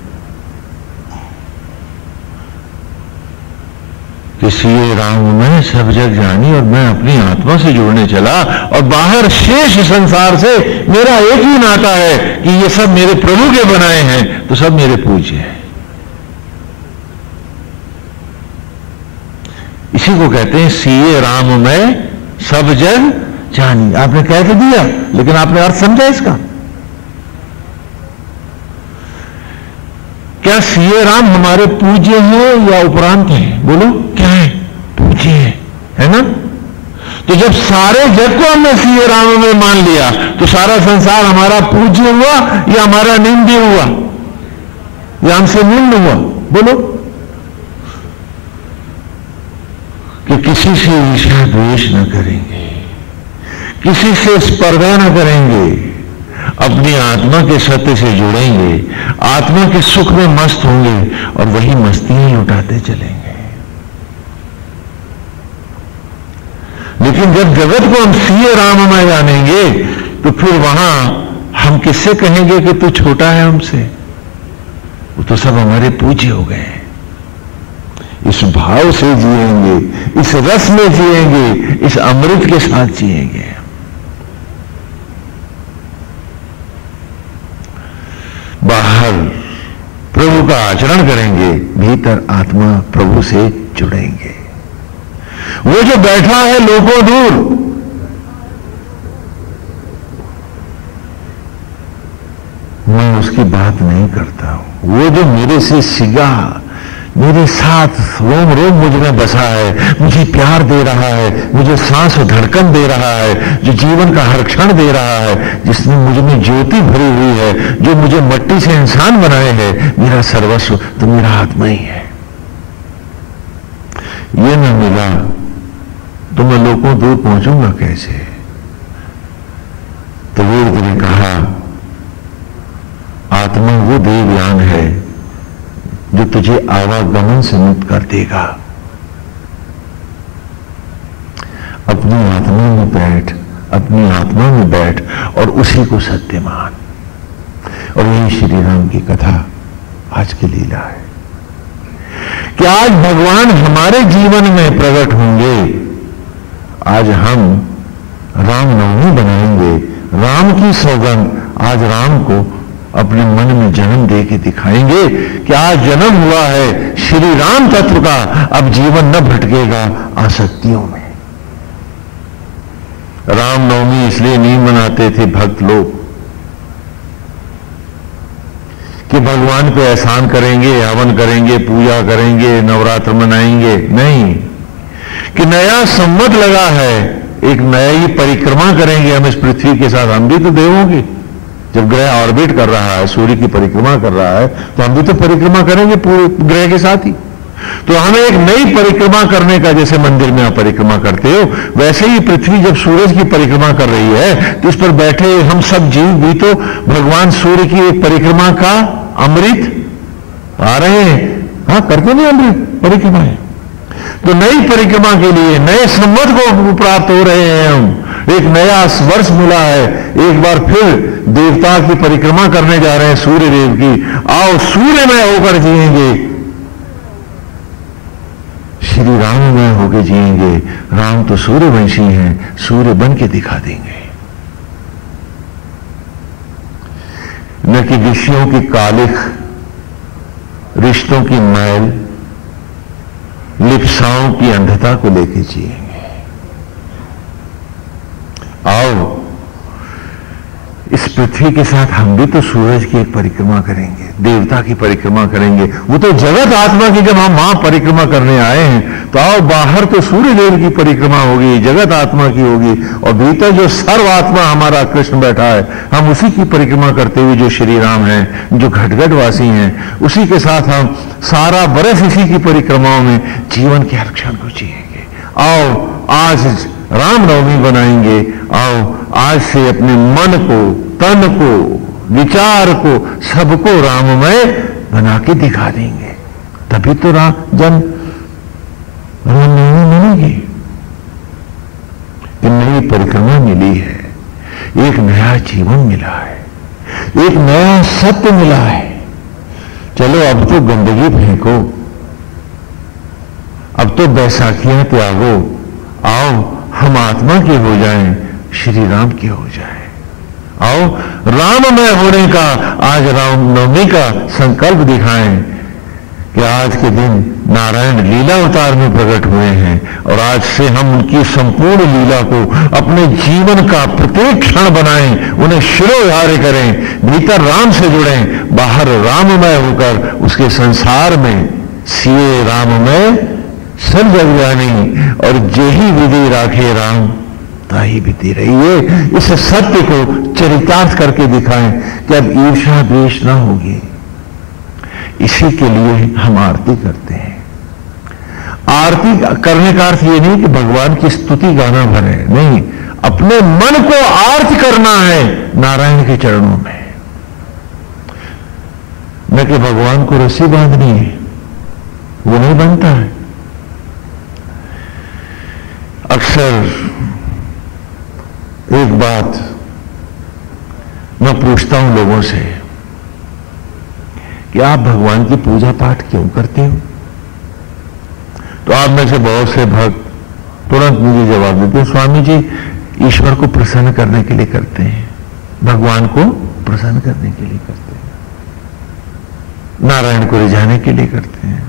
किसी राम मैं सब जग जानी, और मैं अपनी आत्मा से जुड़ने चला, और बाहर शेष संसार से मेरा एक ही नाता है कि ये सब मेरे प्रभु के बनाए हैं, तो सब मेरे पूज्य हैं। इसी को कहते हैं सीए राम मैं सब जग जानी। आपने कह तो दिया, लेकिन आपने अर्थ समझा इसका? क्या सीए राम हमारे पूज्य हैं या उपरांत हैं? बोलो क्या है? पूज्य है ना? तो जब सारे जग को हमने सीए राम में मान लिया, तो सारा संसार हमारा पूज्य हुआ या हमारा निंद्य हुआ या हमसे निम्न हुआ? बोलो। कि किसी से ईर्ष्या द्वेष न करेंगे, किसी से स्पर्धा न करेंगे, अपनी आत्मा के सत्य से जुड़ेंगे, आत्मा के सुख में मस्त होंगे और वही मस्तियां लुटाते चलेंगे। लेकिन जब जगत को हम सीए राममय जानेंगे, तो फिर वहां हम किससे कहेंगे कि तू छोटा है हमसे? वो तो सब हमारे पूज्य हो गए हैं। इस भाव से जिएंगे, इस रस में जिएंगे, इस अमृत के साथ जिएंगे। बाहर प्रभु का आचरण करेंगे, भीतर आत्मा प्रभु से जुड़ेंगे। वो जो बैठा है लोगों दूर, मैं उसकी बात नहीं करता हूं। वो जो मेरे से सिगा, मेरे साथ रोम रोम मुझ में बसा है, मुझे प्यार दे रहा है, मुझे सांस धड़कन दे रहा है, जो जीवन का हर क्षण दे रहा है, जिसने मुझ में ज्योति भरी हुई है, जो मुझे मट्टी से इंसान बनाए है, मेरा सर्वस्व तो मेरा आत्मा ही है। ये न मिला तो मैं लोगों दूर पहुंचूंगा कैसे? तो वीर ने कहा, आत्मा वो देवयान है जो तुझे आवागमन से मुक्त कर देगा। अपनी आत्मा में बैठ, अपनी आत्मा में बैठ और उसी को सत्य मान। और यही श्री राम की कथा आज की लीला है कि आज भगवान हमारे जीवन में प्रकट होंगे। आज हम रामनवमी बनाएंगे, राम की सौगंध आज राम को अपने मन में जन्म दे के दिखाएंगे कि आज जन्म हुआ है श्री राम तत्व का, अब जीवन न भटकेगा आसक्तियों में। रामनवमी इसलिए नहीं मनाते थे भक्त लोग कि भगवान पे एहसान करेंगे, हवन करेंगे, पूजा करेंगे, नवरात्र मनाएंगे। नहीं, कि नया संवत लगा है, एक नई परिक्रमा करेंगे हम इस पृथ्वी के साथ। हम भी तो देवों की, जब ग्रह ऑर्बिट कर रहा है, सूर्य की परिक्रमा कर रहा है, तो हम भी तो परिक्रमा करेंगे पूरे ग्रह के साथ ही। तो हमें एक नई परिक्रमा करने का, जैसे मंदिर में आप परिक्रमा करते हो, वैसे ही पृथ्वी जब सूरज की परिक्रमा कर रही है, तो इस पर बैठे हम सब जीव भी तो भगवान सूर्य की एक परिक्रमा का अमृत आ रहे हैं। हाँ, करते नहीं अमृत परिक्रमा है। तो नई परिक्रमा के लिए नए संवत को प्राप्त हो रहे हैं हम, एक नया वर्ष मिला है, एक बार फिर देवता की परिक्रमा करने जा रहे हैं, सूर्य देव की। आओ सूर्यमय होकर जिएंगे, श्री राममय होकर जिएंगे। राम तो सूर्यवंशी हैं, सूर्य बन के दिखा देंगे। न कि ऋषियों की कालिख, रिश्तों की मैल, लिप्साओं की अंधता को लेके जिएंगे। आओ इस पृथ्वी के साथ हम भी तो सूरज की एक परिक्रमा करेंगे, देवता की परिक्रमा करेंगे। वो तो जगत आत्मा की जब हम वहां परिक्रमा करने आए हैं, तो आओ बाहर तो सूर्य देव की परिक्रमा होगी, जगत आत्मा की होगी, और भीतर जो सर्व आत्मा हमारा कृष्ण बैठा है, हम उसी की परिक्रमा करते हुए, जो श्री राम हैं, जो घटघटवासी हैं, उसी के साथ हम सारा बरस इसी की परिक्रमाओं में जीवन के हर क्षण को जिएंगे। आओ आज रामनवमी बनाएंगे। आओ आज से अपने मन को, तन को, विचार को, सबको राममय बना के दिखा देंगे। तभी तो रामनवमी मिलेगी। कि नई परिक्रमा मिली है, एक नया जीवन मिला है, एक नया सत्य मिला है। चलो अब तो गंदगी फेंको, अब तो बैसाखियां त्यागो, आओ हम आत्मा के हो जाएं, श्री राम के हो जाएं। आओ राममय होने का आज रामनवमी का संकल्प दिखाएं कि आज के दिन नारायण लीला अवतार में प्रकट हुए हैं और आज से हम उनकी संपूर्ण लीला को अपने जीवन का प्रत्येक क्षण बनाएं, उन्हें शिरोधार्य करें, भीतर राम से जुड़ें, बाहर राममय होकर उसके संसार में सिए राममय सब जग जानी और जेही विधि राखे राम ताही विधि रहिए। इस सत्य को चरितार्थ करके दिखाएं कि अब ईर्ष्या द्वेष ना होगी। इसी के लिए हम आरती करते हैं। आरती करने का अर्थ ये नहीं कि भगवान की स्तुति गाना भरे, नहीं, अपने मन को आर्त करना है नारायण के चरणों में। न कि भगवान को रस्सी बांधनी है, वो नहीं बनता है। अक्सर एक बात मैं पूछता हूं लोगों से कि आप भगवान की पूजा पाठ क्यों करते हो? तो आप में से बहुत से भक्त तुरंत मुझे जवाब देते हैं, स्वामी जी ईश्वर को प्रसन्न करने के लिए करते हैं, भगवान को प्रसन्न करने के लिए करते हैं, नारायण को रिझाने के लिए करते हैं।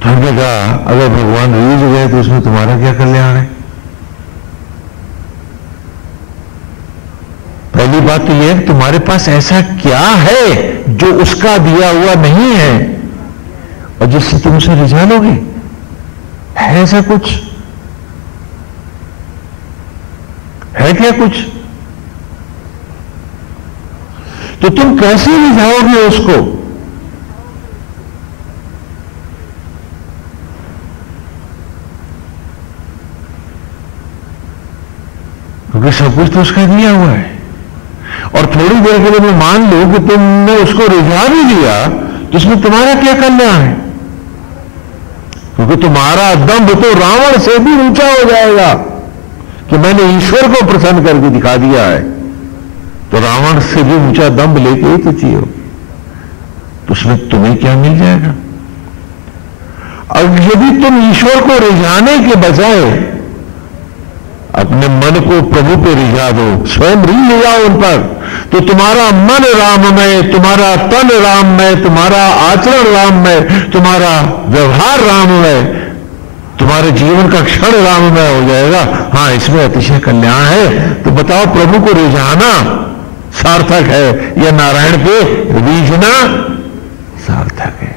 तो हमने कहा अगर भगवान रीझ गए तो उसमें तुम्हारा क्या कल्याण है? पहली बात तो यह है तुम्हारे पास ऐसा क्या है जो उसका दिया हुआ नहीं है और जिससे तुम उसे रिझा लोगे? है ऐसा कुछ? है क्या कुछ? तो तुम कैसे रिझाओगे उसको? क्योंकि सब कुछ तो उसका दिया हुआ है। और थोड़ी देर के लिए मैं मान लो कि तुमने उसको रिझा भी दिया तो इसमें तुम्हारा क्या कल्याण है? क्योंकि तुम्हारा दंभ तो रावण से भी ऊंचा हो जाएगा कि मैंने ईश्वर को प्रसन्न करके दिखा दिया है। तो रावण से भी ऊंचा दंभ लेके ही तो जियो, तो उसमें तुम्हें क्या मिल जाएगा? अब यदि तुम ईश्वर को रिझाने के बजाय अपने मन को प्रभु पे रिझा दो, स्वयं रिझ जाओ उन पर, तो तुम्हारा मन राममय, तुम्हारा तन राममय, तुम्हारा आचरण राममय, तुम्हारा व्यवहार राममय, तुम्हारे जीवन का क्षण राममय हो जाएगा। हाँ, इसमें अतिशय कल्याण है। तो बताओ, प्रभु को रिझाना सार्थक है या नारायण पे रीझना सार्थक है?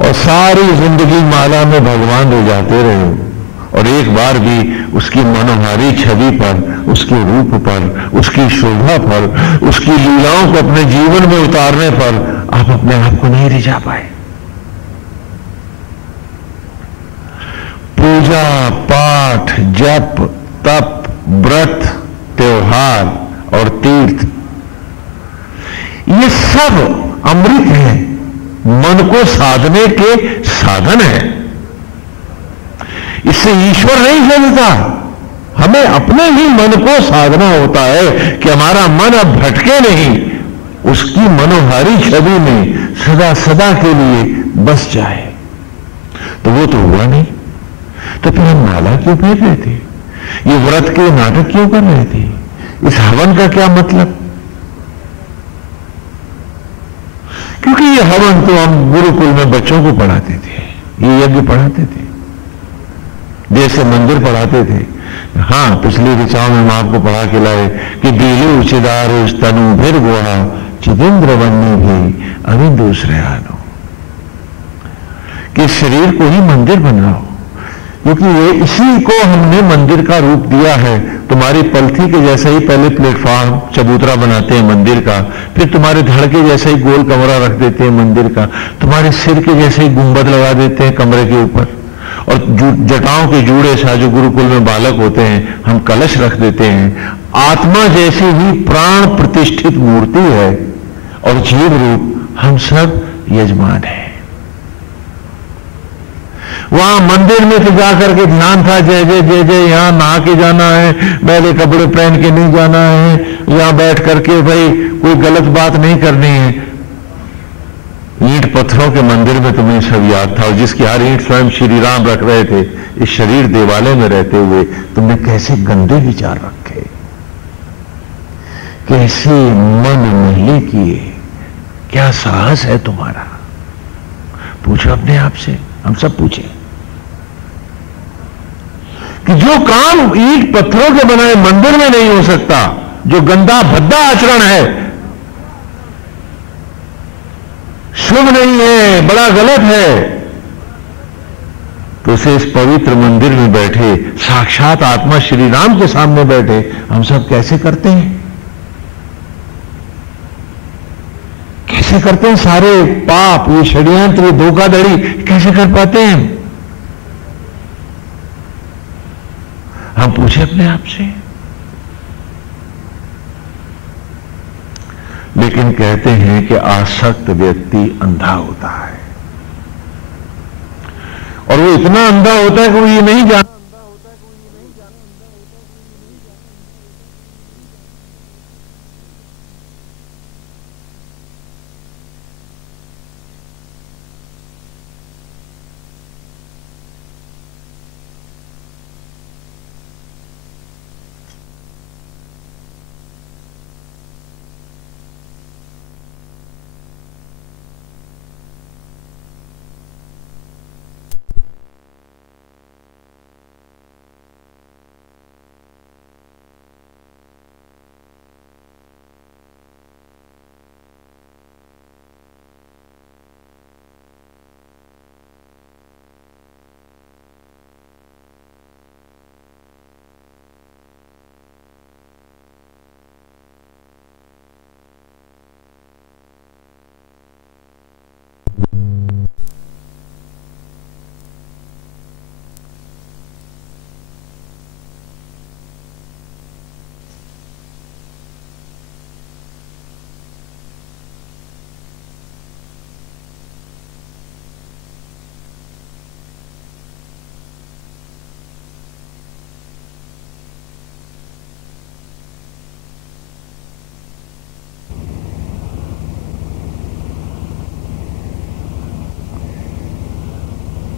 और सारी जिंदगी माला में भगवान रिझाते रहे और एक बार भी उसकी मनोहारी छवि पर, उसके रूप पर, उसकी शोभा पर, उसकी लीलाओं को अपने जीवन में उतारने पर आप अपने आप को नहीं रिझा पाए। पूजा पाठ, जप, तप, व्रत, त्योहार और तीर्थ, ये सब अमृत है, मन को साधने के साधन है। इससे ईश्वर नहीं मिलता, हमें अपने ही मन को साधना होता है कि हमारा मन अब भटके नहीं, उसकी मनोहारी छवि में सदा सदा के लिए बस जाए। तो वो तो हुआ नहीं, तो फिर हम माला क्यों फेर रहे थे? ये व्रत के नाटक क्यों कर रहे थे? इस हवन का क्या मतलब? क्योंकि ये हवन तो हम गुरुकुल में बच्चों को पढ़ाते थे, ये यज्ञ पढ़ाते थे, जैसे मंदिर पढ़ाते थे। हाँ, पिछली ऋचाओं में हम आपको पढ़ा के लाए कि दीलू चिदार तनु फिर गोहा चिदेंद्र बनने भी अभी दूसरे आनो, कि शरीर को ही मंदिर बनाओ, क्योंकि ये इसी को हमने मंदिर का रूप दिया है। तुम्हारी पलथी के जैसा ही पहले प्लेटफॉर्म चबूतरा बनाते हैं मंदिर का, फिर तुम्हारे धड़ के जैसा ही गोल कमरा रख देते हैं मंदिर का, तुम्हारे सिर के जैसे ही गुंबद लगा देते हैं कमरे के ऊपर, और जटाओं के जूड़े सा जो गुरुकुल में बालक होते हैं हम कलश रख देते हैं। आत्मा जैसी ही प्राण प्रतिष्ठित मूर्ति है और जीव रूप हम सब यजमान हैं। वहां मंदिर में तो जाकर के ध्यान था, जय जय जय जय, यहां नहा के जाना है, मैले कपड़े पहन के नहीं जाना है, यहां बैठ करके भाई कोई गलत बात नहीं करनी है। ईंट पत्थरों के मंदिर में तुम्हें सब याद था, और जिसकी हर ईंट स्वयं श्री राम रख रहे थे। इस शरीर देवालय में रहते हुए तुमने कैसे गंदे विचार रखे, कैसे मन मैले किए, क्या साहस है तुम्हारा? पूछो अपने आप से, हम सब पूछे कि जो काम ईंट पत्थरों के बनाए मंदिर में नहीं हो सकता, जो गंदा भद्दा आचरण है, शुभ नहीं है, बड़ा गलत है, तो उसे इस पवित्र मंदिर में बैठे साक्षात आत्मा श्री राम के सामने बैठे हम सब कैसे करते हैं? कैसे करते हैं? सारे पाप, ये षड्यंत्र, ये धोखाधड़ी कैसे कर पाते हैं? हम पूछे अपने आप से। लेकिन कहते हैं कि आसक्त व्यक्ति अंधा होता है, और वो इतना अंधा होता है कि वो ये नहीं जानता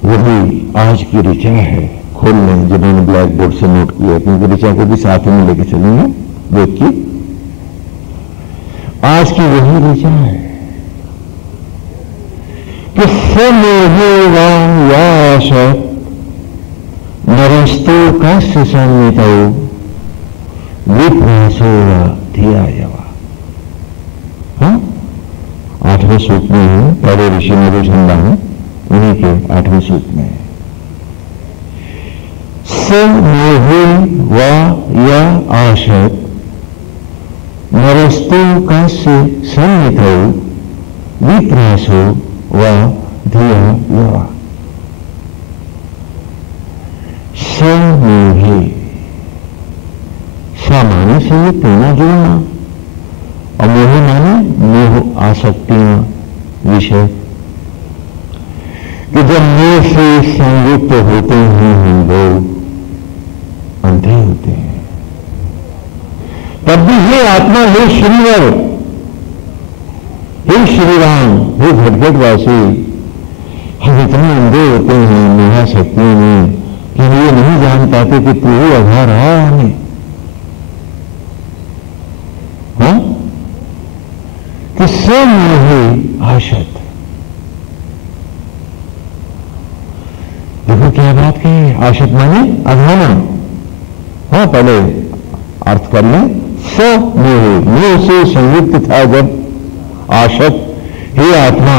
वही आज की ऋचा है। खोल लें जिन्होंने ब्लैक बोर्ड से नोट किया, क्योंकि ऋचा को भी साथ में लेके चलेंगे। देखिए आज की वही ऋचा है कि समोहवाश नरस्तु कस्य संहितो विप्रासो धियायवा। हाँ, 8वें सूक्त में है, पहले ऋषि मरुचंदा है, उन्हीं के 8वें सूक्त में समोहे व या आशत नरस्तु कस्य संहितो विप्रासो व धिया यवा। समोहे, सामान्य से ये प्रेरणा जोड़ना, और मोह माने मोह आसक्तियां, विषय, कि जब मोह से संयुक्त होते हैं हम लोग अंधे होते हैं। तब भी हे आत्मा, हे श्रीवर, हे श्री राम, हे घटघटवासी, हम इतने अंधे होते हैं मोहाशक्तियों में कि हम ये नहीं जान पाते कि तू ही अघा रहा हमें। हाँ, कि सब मोहे आशत। देखो क्या बात कही, आशत माने अघाना। हाँ, पहले अर्थ कर लें। स मोहे, मोह से संयुक्त था जब आशत, हे आत्मा,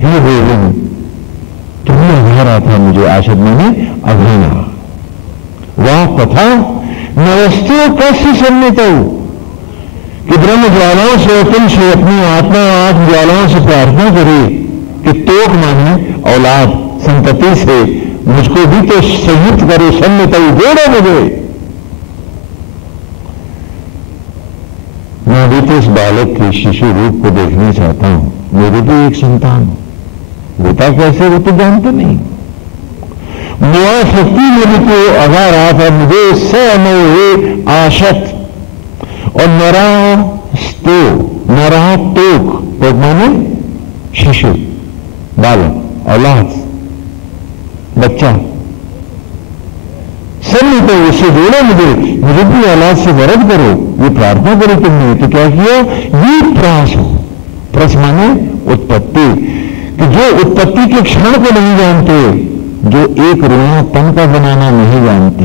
हे गोविंद, तुम्हें अघा रहा था मुझे। आशत माने अघाना। वह कथा नरस्तु कस्य संहितो, कि ब्रह्म ज्वालाओं से तुम से अपनी आत्मा आत्म ज्वालाओं से प्रार्थना करे कि तोक माने औलाद, संतति से मुझको भी तो संयुक्त करो, सम्मित जोड़ो मुझे, मैं भी तो उस बालक के शिशु रूप को देखना चाहता हूं। मेरे भी एक संतान होता कैसे, वो तो जानते नहीं। मोह शक्ति मेरे को अगा रहा था, मुझे समोहे आशत और नरास्तो, नराटोक तो माने शिशु, बालक, औलाद, बच्चा, सब तो उससे जोड़ो, मुझे भी औलाद से वरद करो, ये प्रार्थना करो तुमने। तो क्या किया, ये प्रयास हो। प्रस माने उत्पत्ति, कि जो उत्पत्ति के क्षण को नहीं जानते, जो एक रोना तन का बनाना नहीं जानते,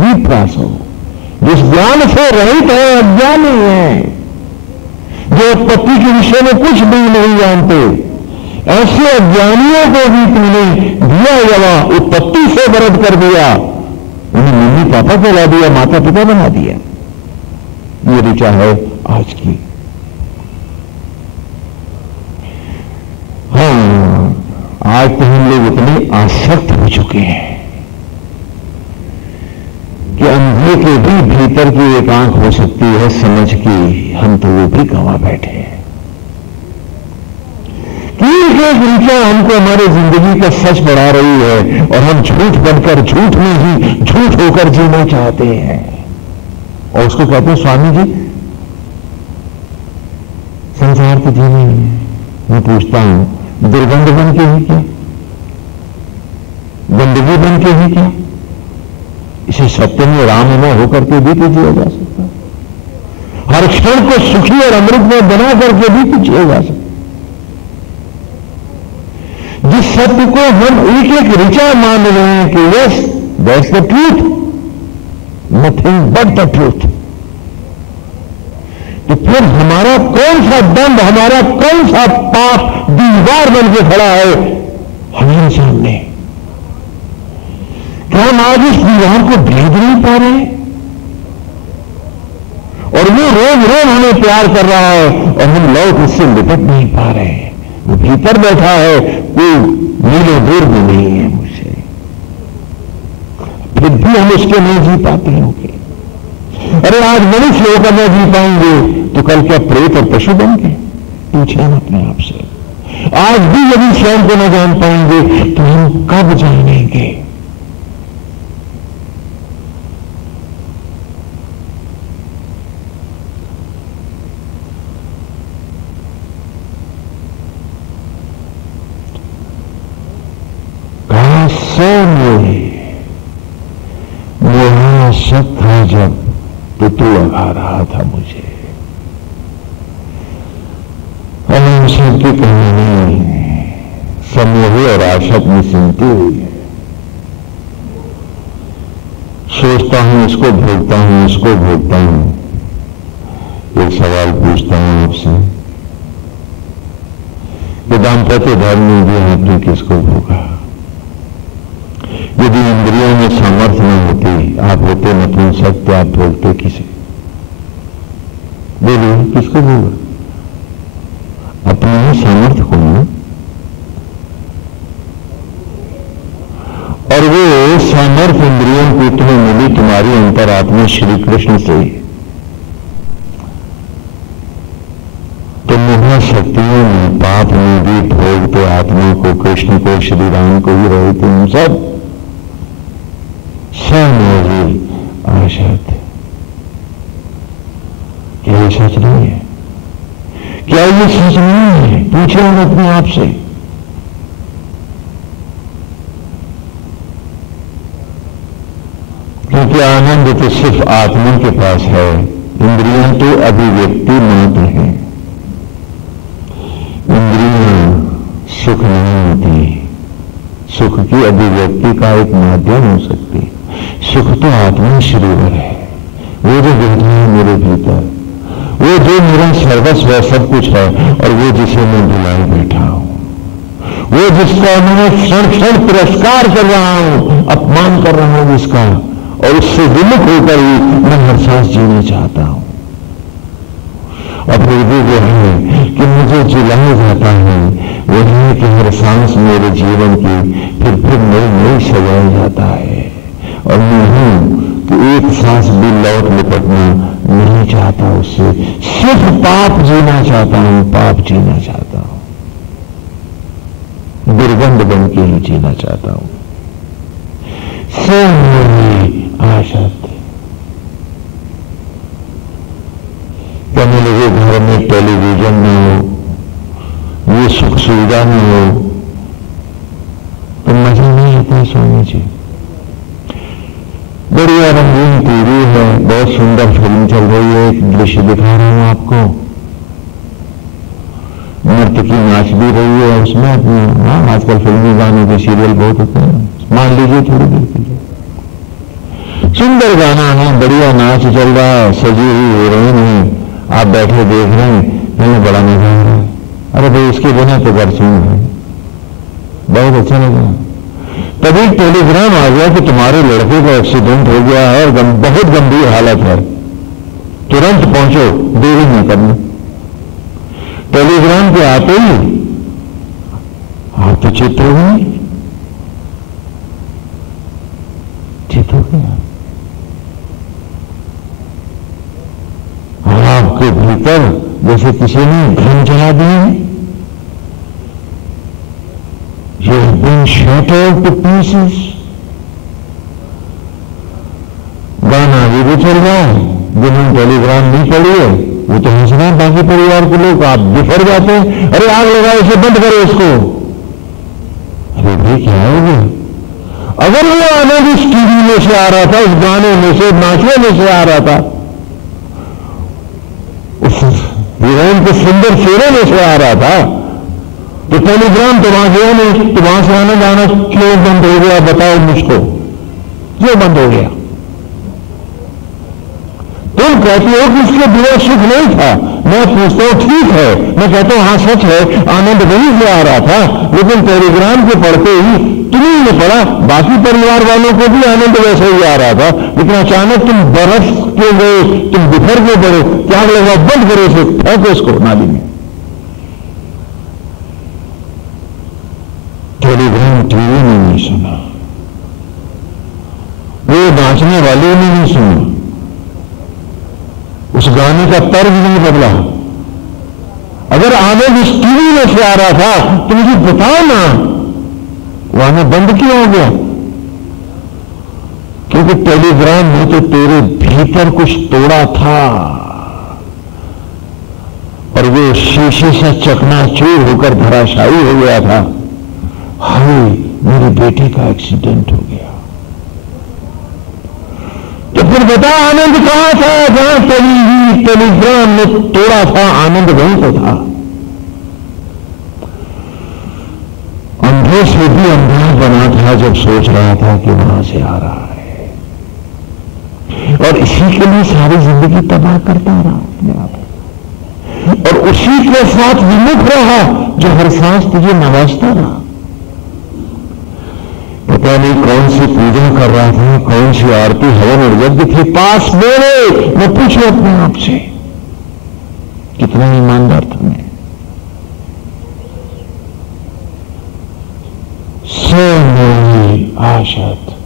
ये प्रयास हो। जिस ज्ञान से रहित है, अज्ञानी है, जो उत्पत्ति के विषय में कुछ भी नहीं जानते, ऐसे अज्ञानियों को भी तुमने दिया हुआ उत्पत्ति से वरद कर दिया, उन्हें मम्मी पापा कहला दिया, माता पिता बना दिया। ये ऋचा है आज की। हाँ, आज तो हम लोग इतने आसक्त हो चुके हैं कि अंधे के भी भीतर की एक आंख हो सकती है समझ की, हम तो वो भी गंवा बैठे हैं। एक ऋचा हमको हमारे जिंदगी का सच बढ़ा रही है और हम झूठ बनकर, झूठ में ही झूठ होकर जीना चाहते हैं। और उसको कहते हैं स्वामी जी संसार तो जीना ही है। मैं पूछता हूं, दुर्गंध बन के ही क्या, गंदगी बन के ही क्या? इसे सत्य में राममय होकर के भी तो जिया जा सकता है। हर क्षण को सुखी और अमृत में बना करके भी तो जिया जा सकता है। जिस सत्य को हम एक एक ऋचा मान रहे हैं कि yes that's the truth, nothing but the truth, तो फिर हमारा कौन सा दंड, हमारा कौन सा पाप दीवार बन के खड़ा है हमारे सामने? क्या हम आज इस दीवार को भेद नहीं पा रहे? और वो रोज रोज हमें प्यार कर रहा है और हम लोग उससे निपट नहीं पा रहे हैं। वो भीतर बैठा है, कोई मीलों दूर भी नहीं है मुझसे, फिर भी हम उसके नहीं जी पाते होंगे। अरे आज मनुष्य होकर न जी पाएंगे तो कल क्या प्रेत और पशु बन गए? पूछे हम अपने आप से। आज भी यदि स्वयं को न जान पाएंगे तो हम कब जानेंगे? मोहाशक था जब पितु लगा रहा था मुझे। अहिंसा की कहानी समूह और आशक में सुनती हुई है। सोचता हूं इसको भोगता हूं, इसको भोगता हूं। एक सवाल पूछता हूं आपसे कि दाम्पत्य धर्म में भी आपने किसको भोगा? यदि इंद्रियों में सामर्थ्य न होती, आप होते नपुंसक, तो आप भोगते किसे? बोलिए किसको भोगा? अपने ही सामर्थ्य को ना। और वो सामर्थ्य इंद्रियों को तुम्हें मिली तुम्हारी अंतरात्मा श्री कृष्ण से। तो महाशक्तियों में, पाप में भी भोग तो आत्मा को, कृष्ण को, श्री राम को ही रहे थे। हम सब आशत। क्या ये सच नहीं है? क्या ये सच नहीं है? पूछे हम अपने आप से। क्योंकि आनंद तो सिर्फ आत्मा के पास है, इंद्रियां तो अभिव्यक्ति मात्र है। इंद्रियां सुख नहीं होती, सुख की अभिव्यक्ति का एक माध्यम हो सकती है। सुख तो आत्मा श्रीवर है, वो जो बैठा है मेरे भीतर, वो जो मेरा सर्वस्व है, सब कुछ है, और वो जिसे मैं भुलाए बैठा हूं, वो जिसका मैं क्षण क्षण तिरस्कार कर रहा हूं, अपमान कर रहा हूं जिसका, और उससे विमुख होकर ही मैं हर सांस जीना चाहता हूं। अब फिर भी वो है कि मुझे जिलाया जाता है, वो है कि हर सांस मेरे जीवन की फिर नई नई सजाया जाता है। और मैं हूं कि एक सांस भी लौट लिपटना नहीं चाहता उससे, सिर्फ पाप जीना चाहता हूं, पाप जीना चाहता हूं, दुर्गंध बन के ही जीना चाहता हूं। से मेरी आशा थी। कहने लगे घर में टेलीविजन न हो, ये सुख सुविधा न हो तो मजा नहीं आता सोने से। बढ़िया रंगीन टीवी है, बहुत सुंदर फिल्म चल रही है, एक दृश्य दिखा रहा हूं आपको, नर्तकी नाच भी रही है उसमें अपनी। हाँ, आजकल फिल्मी गानों के सीरियल बहुत होते हैं, मान लीजिए थोड़ी देर के लिए सुंदर गाना है, बढ़िया नाच चल रहा है, सजी हुई हीरोइन है, आप बैठे देख रहे हैं, हमें बड़ा मजा आ रहा है। अरे भाई इसके बिना तो बरसून है, बहुत अच्छा लगा। तभी टेलीग्राम आ गया कि तुम्हारे लड़के का एक्सीडेंट हो गया है और बहुत गंभीर हालत है, तुरंत पहुंचो, देरी न करना। टेलीग्राम के आते ही आप तो चित हो गए, चित हो गया। आपके भीतर जैसे किसी ने घन जला दिए, You have been shattered to pieces. गाना भी चल रहा है, जिन्होंने टेलीग्राम नहीं पढ़ी है वो तो हंस रहे हैं, बाकी परिवार के लोग आप बिफर जाते हैं, अरे आग लगाओ इसे, बंद करो इसको। अरे भाई क्या हो गया? अगर वो आनंद इस टीवी में से आ रहा था, इस गाने में से, नाचने में से आ रहा था, उस हीरोइन के सुंदर चेहरे में से आ रहा था, तो टेलीग्राम तो वहां गया नहीं, तो वहां से आनंद आना क्यों बंद हो गया? बताओ मुझको, क्यों बंद हो गया? तुम कहती हो कि इसके बिना सुख नहीं था, मैं पूछता हूं ठीक है, मैं कहता हूं हाँ सच है, आनंद वहीं से आ रहा था, लेकिन टेलीग्राम के पढ़ते ही तुम्हें ने पढ़ा, बाकी परिवार वालों को भी आनंद वैसे ही आ रहा था, लेकिन अचानक तुम बरस क्यों गए, तुम बिफर के पड़े, क्या लगा? बंद करो इसे, फेंको इसको नाली में। टेलीग्राम टीवी ने नहीं सुना, वो नाचने वाले ने नहीं सुना, उस गाने का तर्क नहीं बदला। अगर आनंद इस टीवी में से आ रहा था तो मुझे बताओ ना, वो आना बंद क्यों हो गया? क्योंकि टेलीग्राम ने तो तेरे भीतर कुछ तोड़ा था और वो शीशे से चकनाचूर होकर धराशायी हो गया था। हाय, मेरे बेटे का एक्सीडेंट हो गया। तो फिर बता आनंद कहां था? जहां टेलीग्राम ने तोड़ा था, आनंद वहीं तो था। अंधे से भी अंधा बना था जब सोच रहा था कि वहां से आ रहा है, और इसी के लिए सारी जिंदगी तबाह करता रहा अपने आप, और उसी के साथ विमुख रहा जो हर सांस तुझे नवाजता रहा। पता नहीं कौन सी पूजा कर रहा था, कौन सी आरती हवन और यज्ञ थे पास मेरे। मैं पूछूं अपने आप से, कितना ईमानदार था मैं? से मेरी आशा थी।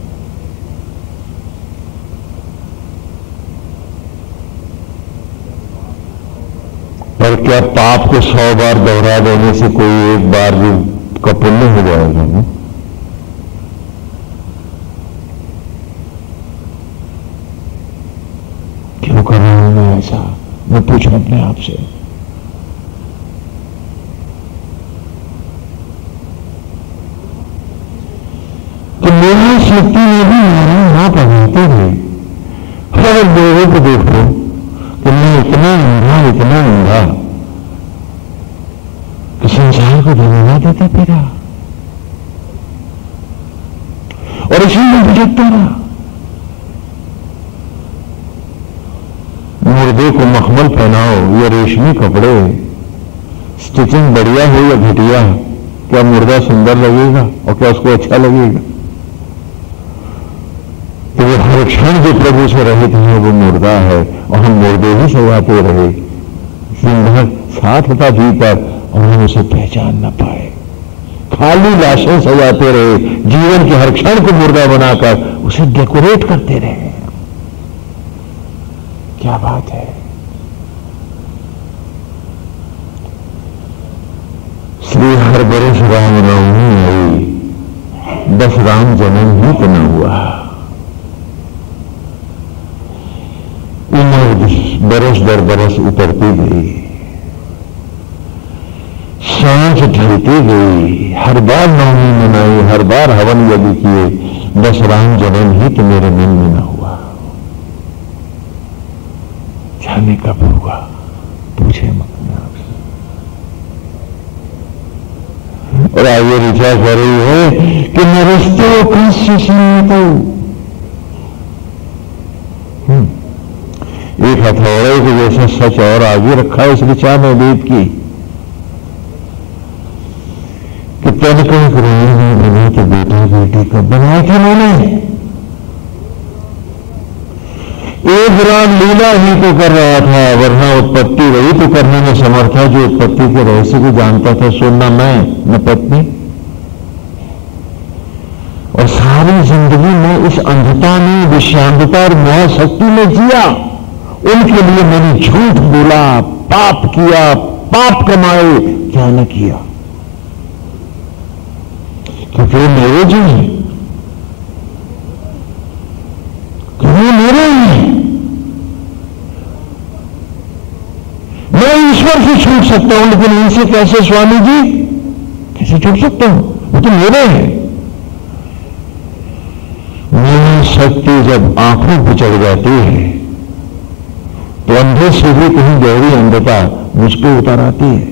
पर क्या पाप को 100 बार दोहरा देने से कोई एक बार भी का पुण्य हो जाएगा? नहीं, क्यों कर रहा हूं मैं ऐसा? मैं पूछूं अपने आप से। तो मेरी शक्ति में भी मेरे हाथ पकड़ते थे, हर लोगों को देखो कि मैं इतना अंधा कि संसार को धन्यवाद देता फिरा, और इसी में भटकता रहा। मुर्दे को मखमल पहनाओ या रेशमी कपड़े, स्टिचिंग बढ़िया हो या घटिया, क्या मुर्दा सुंदर लगेगा और क्या उसको अच्छा लगेगा? तो वो हर क्षण जो प्रभु से रहित है वो मुर्दा है, और हम मुर्दे ही सजाते रहे, जिंदा साथ था भीतर और हम उसे पहचान न पाए, खाली लाशें सजाते रहे, जीवन के हर क्षण को मुर्दा बनाकर उसे डेकोरेट करते रहे। क्या बात है। श्री हर बरस राम नवमी आई, बस राम जन्म ही तो न हुआ। उम्र बरस दर बरस उतरती गई, सांस ढलती गई, हर बार नवमी मनाई, हर बार हवन यदि किए, बस राम जन्म ही तो मेरे मन में न हुआ। जाने कब होगा, पूछे मत आपसे। और आगे ऋचा कर रही है कि नरस्तो कस्य संतो, एक हथौड़े के जैसा सच और आगे रखा है इस ऋचा में वेद की कि तन कहीं रानी नहीं बनी तो बेटा बेटी कब बनाया था मैंने। एक राम लीला ही तो कर रहा था, वरना उत्पत्ति वही तो करने में समर्थ था जो उत्पत्ति के रहस्य को जानता था। सुनना मैं न पत्नी, और सारी जिंदगी में इस अंधता में, विषांतता और मोह शक्ति में जिया। उनके लिए मैंने झूठ बोला, पाप किया, पाप कमाए, क्या न किया, क्योंकि वो मेरे जो है, वो मेरे हैं। मैं ईश्वर से छूट सकता हूं, लेकिन इनसे कैसे स्वामी जी, कैसे छूट सकता हूं, वो तो मेरे हैं। मेरी शक्ति जब आंखों पर चढ़ जाती है तो अंधे से भी कहीं गहरी अंधता मुझ पर उतर आती है,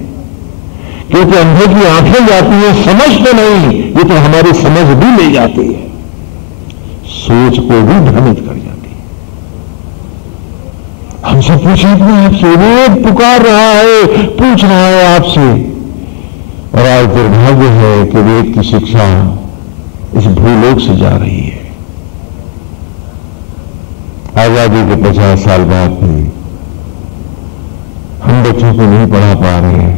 क्योंकि अंधे की आंखें जाती है, समझ तो नहीं, ये तो हमारी समझ भी ले जाती है, सोच को भी भ्रमित कर जाती है। हमसे पूछे आपसे, वेद पुकार रहा है, पूछ रहा है आपसे, और आज दुर्भाग्य है कि वेद की शिक्षा इस भूलोक से जा रही है। आजादी के 50 साल बाद भी हम बच्चों को नहीं पढ़ा पा रहे हैं।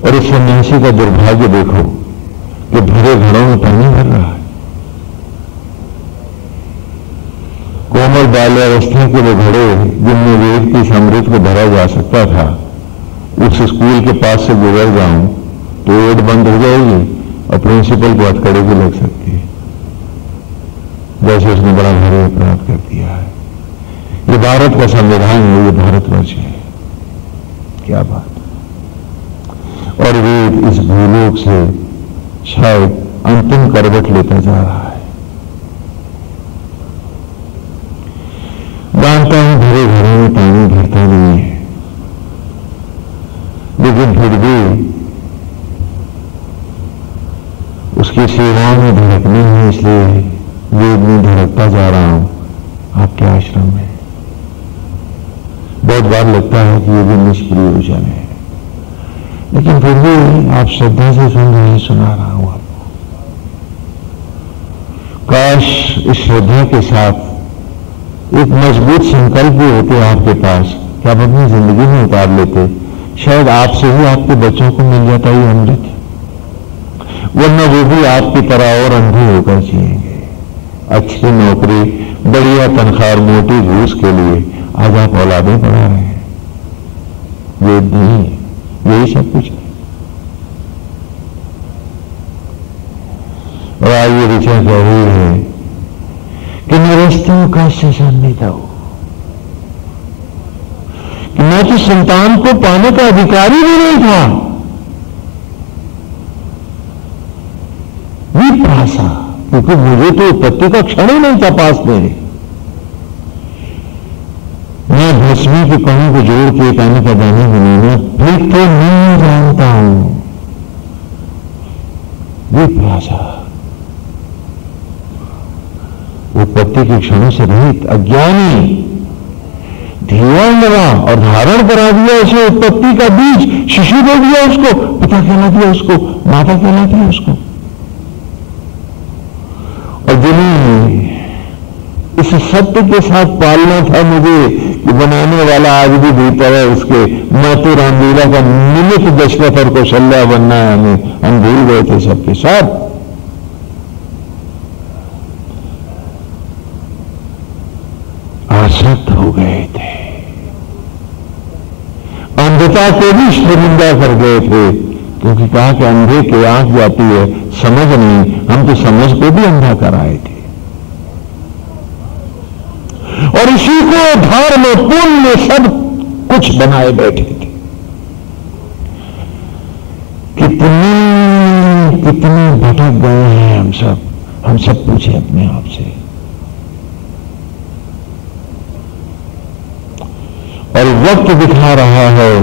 और इस सन्यासी का दुर्भाग्य देखो कि भरे घड़ों में पानी भर रहा है। कोमल बाल्यावस्था के वो घड़े जिनमें वेद की समृद्ध को भरा जा सकता था, उस स्कूल के पास से गुजर जाऊं तो वेद बंद हो जाएगी और प्रिंसिपल को हथकड़ी भी लग सकती है, जैसे उसने बड़ा भारी अपराध कर दिया है। ये भारत का संविधान है, ये भारतवर्ष है, क्या बात। और वेद इस भूलोक से शायद अंतिम करवट लेता जा रहा है। जानता हूं भरे घरों में पानी भरता नहीं है, लेकिन फिर भी उसकी सेवाओं में धड़कने हैं, इसलिए वेद में धड़कता जा रहा हूं आपके आश्रम में। बहुत बार लगता है कि ये भी निष्प्रयोजन है, लेकिन फिर भी आप श्रद्धा से सुन रहे हैं, सुना रहा हूं आपको। काश इस श्रद्धा के साथ एक मजबूत संकल्प भी होते आपके पास कि आप अपनी जिंदगी में उतार लेते, शायद आपसे ही आपके बच्चों को मिल जाता ये अमृत, वरना वो भी आपकी तरह और अंधे होकर जिएंगे। अच्छी नौकरी, बढ़िया तनख्वाह, मोटी घूस के लिए आज आप औलादें पढ़ा रहे हैं। वेद नहीं, यही सब कुछ है। और आज ये ऋचा कह रही है कि निरस्तों का सन्निध हो, कि मैं तो संतान को पाने का अधिकारी भी नहीं था। विप्रासा, क्योंकि मुझे तो उत्पत्ति का क्षण ही नहीं था पास मेरे। मैं भस्मी के कणों को जोड़ के पानी का दाना बनाना फिर तो नहीं जानता हूं। विप्रासा, उत्पत्ति के क्षणों से रहित अज्ञानी, ध्येय और धारण करा दिया उसे उत्पत्ति का बीज, शिशु दे दिया उसको, पिता कहला दिया उसको, माता कहला दिया उसको। और जिन्हें इस सत्य के साथ पालना था मुझे कि बनाने वाला आज भी भीतर है उसके, मैं तो रामलीला का निमित्त दशरथ और कौशल्या बनना है, हम भूल गए थे सबके साथ। आसक्त हो गए थे। अंधता को भी शर्मिंदा कर गए थे, क्योंकि कहा कि अंधे की आंख जाती है, समझ नहीं, हम तो समझ को भी अंधा कराए थे। और इसी को धर्म पुण्य सब कुछ बनाए बैठे थे। कितने भटक गए हैं हम सब पूछे अपने आप से। और वक्त दिखा रहा है,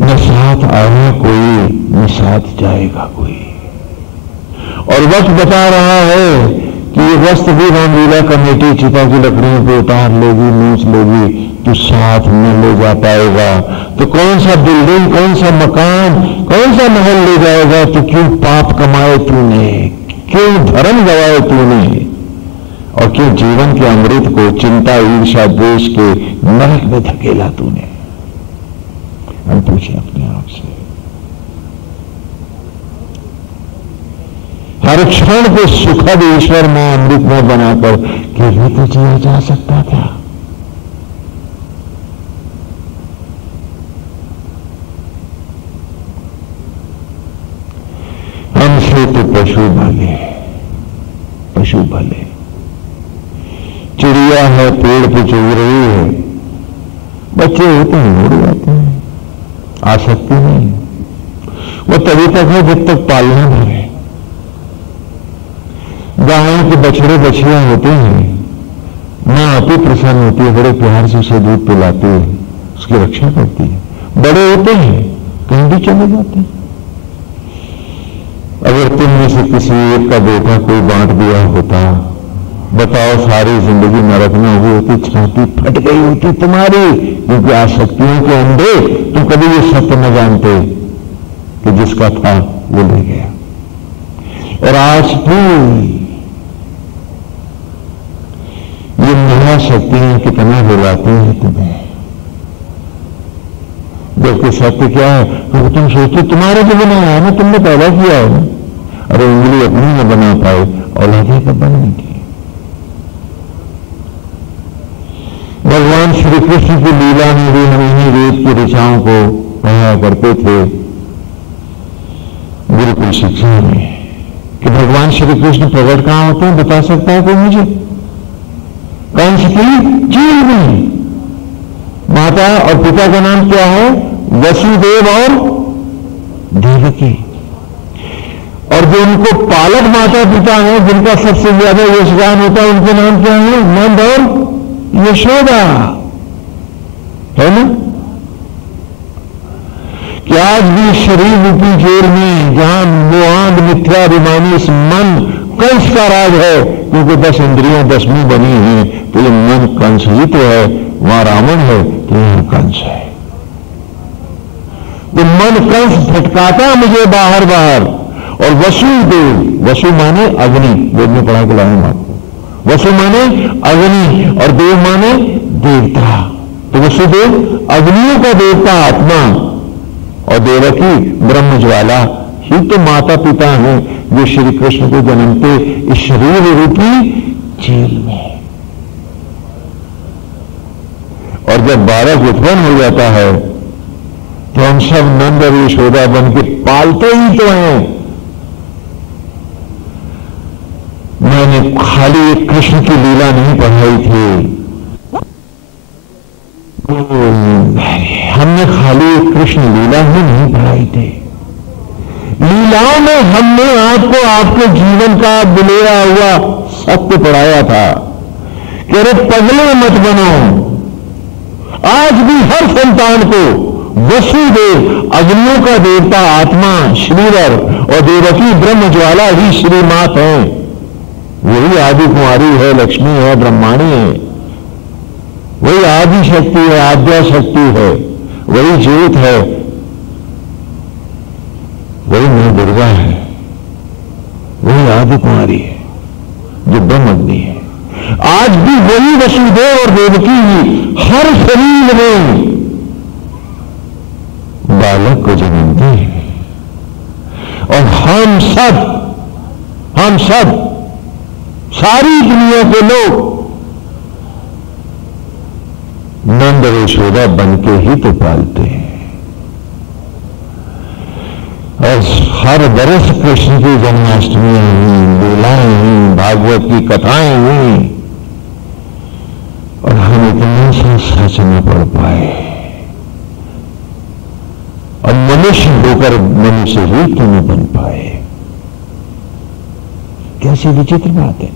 न साथ आया कोई न साथ जाएगा कोई। और वक्त बता रहा है कि ये वस्त्र भी रामलीला कमेटी चिता की लकड़ियों पे उतार लेगी, नोच लेगी, तो साथ में ले जा पाएगा। तो कौन सा बिल्डिंग, कौन सा मकान, कौन सा महल ले जाएगा? तो क्यों पाप कमाए तूने, क्यों धर्म गवाए तूने, और क्यों जीवन के अमृत को चिंता ईर्षा द्वेष के नरक में धकेला तूने? हम पूछे अपने आप से। हर क्षण को सुखद ईश्वर में अमृत में बनाकर कि भी तो जिया जा सकता था। हमसे तो पशु भले। चिड़िया है, पेड़ पे चुग रही है, बच्चे होते हैं उड़ जाते हैं, आसक्ति नहीं। वो तभी तक है जब तक पालना भरे। गायों के बछड़े बछियां होते हैं, मां अति प्रसन्न होती है, बड़े प्यार से उसे दूध पिलाती है, उसकी रक्षा करती है। बड़े होते हैं, कहीं भी चले जाते हैं। अगर तुम में से किसी एक का बेटा कोई बांट दिया होता, बताओ सारी जिंदगी नरक में हुई होती, छाती फट गई होती तुम्हारी, क्योंकि आसक्तियों के अंधे तुम कभी ये सत्य न जानते कि जिसका था वो ले गया। और आज भी ये महाशक्तियां कितना रुलाती हैं तुम्हें, जबकि सत्य क्या है? तो तुम सोचते तुम्हारे को बनाया है ना, तुमने पैदा किया है ना। अरे उंगली अपनी न बना पाए, औलादे कब बनेगी? भगवान श्री कृष्ण की लीला में भी हम इन्हीं वेद की ऋचाओं को पढ़ा करते थे गुरुकुल शिक्षा में, कि भगवान श्री कृष्ण प्रकट कहां होते हैं? बता सकता है कोई मुझे? कंस की झील में। माता और पिता का नाम क्या है? वसुदेव और देवकी। और जो उनको पालक माता पिता हैं, जिनका सबसे ज्यादा योगदान होता है, उनके नाम क्या है? नंद और यशोदा, है ना? कि आज भी शरीर रूपी जेल में, जहां मोहांध मिथ्याभिमानी इस मन कंस का राज है, क्योंकि 10 इंद्रियां 10वीं बनी हैं, तो ये मन कंस ही तो है। वहां रावण है तो यहां कंस है। तो मन कंस भटकाता मुझे बाहर बाहर। और वसुदेव, वसु माने अग्नि, वेद में पढ़ा के लाऊंगा आपको। वसु माने अग्नि और देव माने देवता। तो वसुदेव अग्नियों का देवता आत्मा, और देवकी ब्रह्म ज्वाला ही तो माता पिता हैं जो श्री कृष्ण को जन्मते इस शरीर रूपी जेल में। और जब बालक उत्पन्न हो जाता है तो हम सब नंद और यशोदा बन के पालते ही तो हैं। मैंने खाली एक कृष्ण की लीला नहीं पढ़ाई थी, हमने खाली एक कृष्ण लीला ही नहीं पढ़ाई थी। लीलाओं में हमने आपको आपके जीवन का बुलेरा हुआ सत्य पढ़ाया था कि अरे पगले मत बनो। आज भी हर संतान को वसुदेव अग्नियों का देवता आत्मा श्रीवर और देवकी ब्रह्म ज्वाला ही श्रीमात है। वही आदि कुमारी है, लक्ष्मी है, ब्रह्माणी है, वही आदि शक्ति है, आद्या शक्ति है, वही ज्योत है, वही मां दुर्गा है, वही आदि कुमारी है जो ब्रह्म अग्नि है। आज भी वही वसुदेव और देवकी ही हर शरीर में बालक को जन्मते हैं। और हम सब सारी दुनिया के लोग नंद और यशोदा बन के ही तो पालते हैं। और हर बरस कृष्ण की जन्माष्टमी हुई, लीलाएं हुई, भागवत की कथाएं हुई, और हम इतना सा सच न पढ़ पाए और मनुष्य होकर मनुष्य ही क्यों न बन पाए। कैसी विचित्र बात है।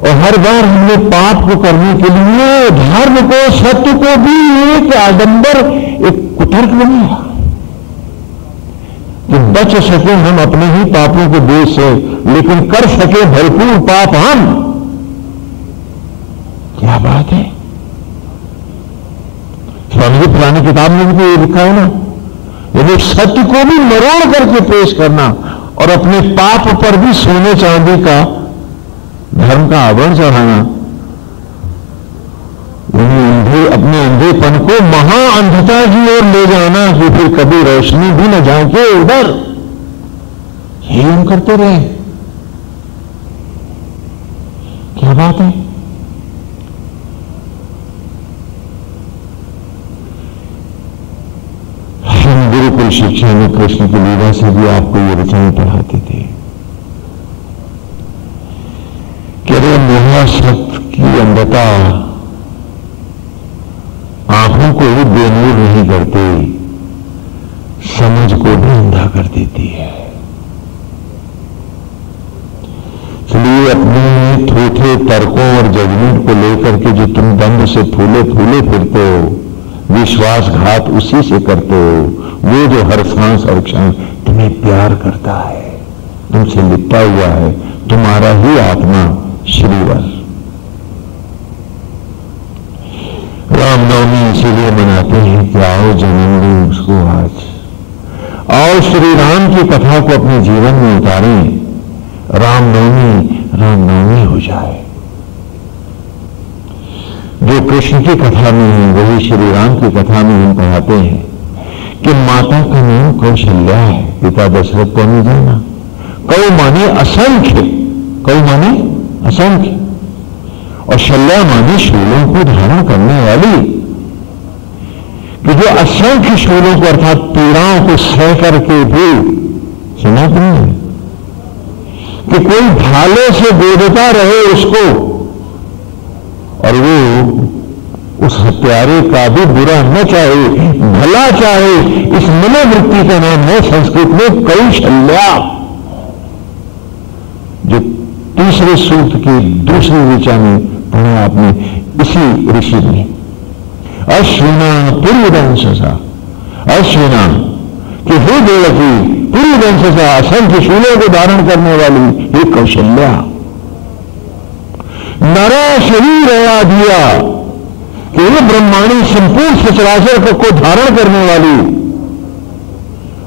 और हर बार हमने पाप को करने के लिए धर्म को, सत्य को भी एक आडंबर, एक कुतर्क बनाया कि बच सके हम अपने ही पापों के बोझ से, लेकिन कर सके भरपूर पाप हम। क्या बात है। स्वामी जी पुरानी किताब में भी तो ये लिखा है ना, यदि सत्य को भी मरोड़ करके पेश करना और अपने पाप पर भी सोने चांदी का धर्म का आवरण चढ़ाना, यानी अपने अंधेपन को महा अंधता की ओर ले जाना कि फिर कभी रोशनी भी न झांके उधर, यही हम करते रहे। क्या बात है। हम गुरुकुल शिक्षा में कृष्ण की लीला से भी आपको ये रचनाएं पढ़ाते थे कि अरे महासत्य की अंधता आंखों को भी बेनूर नहीं करते, समझ को भी अंधा कर देती है। इसलिए अपने थोथे तर्कों और जजमेंट को लेकर के जो तुम दंड से फूले फूले फिरते हो, विश्वासघात उसी से करते हो, वो जो हर सांस और क्षण तुम्हें प्यार करता है, तुमसे लिपटा हुआ है, तुम्हारा ही आत्मा श्रीवर। रामनवमी इसीलिए मनाते हैं कि आओ जन्मदिन उसको आज, आओ श्री राम की कथा को अपने जीवन में उतारें, रामनवमी हो जाए। जो कृष्ण की कथा में है वही श्री राम की कथा में हम पढ़ाते हैं कि माता का नाम कौशल्या है, पिता दशरथ को नहीं जाना। कौ माने असंख्य, कौ माने असंख्य, और शल्या माने शूलों को धारण करने वाली, कि जो असंख्य शूलों को अर्थात पीड़ाओं को सह करके भी, सुना तुमने कि कोई भाले से गोदता रहे उसको और वो उस हत्यारे का भी बुरा न चाहे, भला चाहे, इस मनोवृत्ति का नाम है संस्कृत में कौशल्या। जो तीसरे सूक्त की दूसरी ऋचा में पढ़ा आपने इसी ऋषि ने, अश्विना पूर्वदंशसा, अश्विना कि हे देवकी पूर्वदंशसा, असंख्य शूलों को धारण करने वाली हे कौशल्या, नरा शरीर आया दिया कि ये ब्रह्मांड संपूर्ण सचराचर को धारण करने वाली,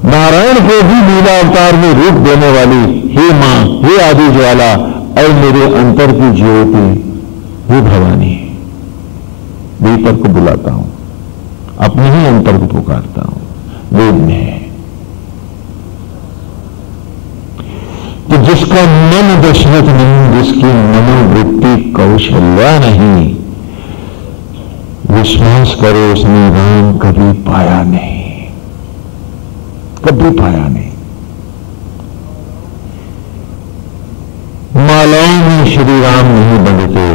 नारायण को भी लीला अवतार में रूप देने वाली, हे मां, हे आदि ज्वाला, और मेरे अंतर की ज्योति, हे भवानी। भीतर को बुलाता हूं, अपने ही अंतर को पुकारता हूं। वेद में है कि जिसका मन दशरथ नहीं, जिसकी मनोवृत्ति कौशल्या नहीं, विश्वास करो उसने राम कभी पाया नहीं, कभी पाया नहीं। मालाओं में श्री राम नहीं बनते,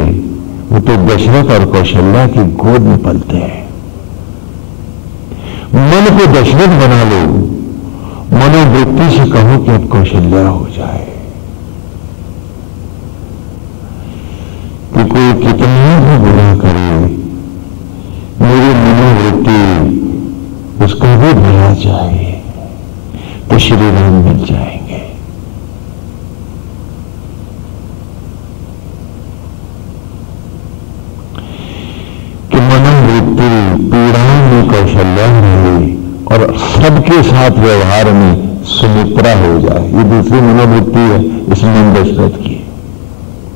वो तो दशरथ और कौशल्या की गोद में पलते हैं। मन को दशरथ बना लो, मनोवृत्ति से कहो कि अब कौशल्या हो जाए। कि कोई कितना भी बुरा करे, मेरी मनोवृत्ति उसका भी भला चाहिए, तो श्री राम मिल जाएंगे। कि मनोवृत्ति पीड़ाओं में कौशल्या रहे और सबके साथ व्यवहार में सुमित्रा हो जाए, ये दूसरी मनोवृत्ति है इस मन दशरथ की।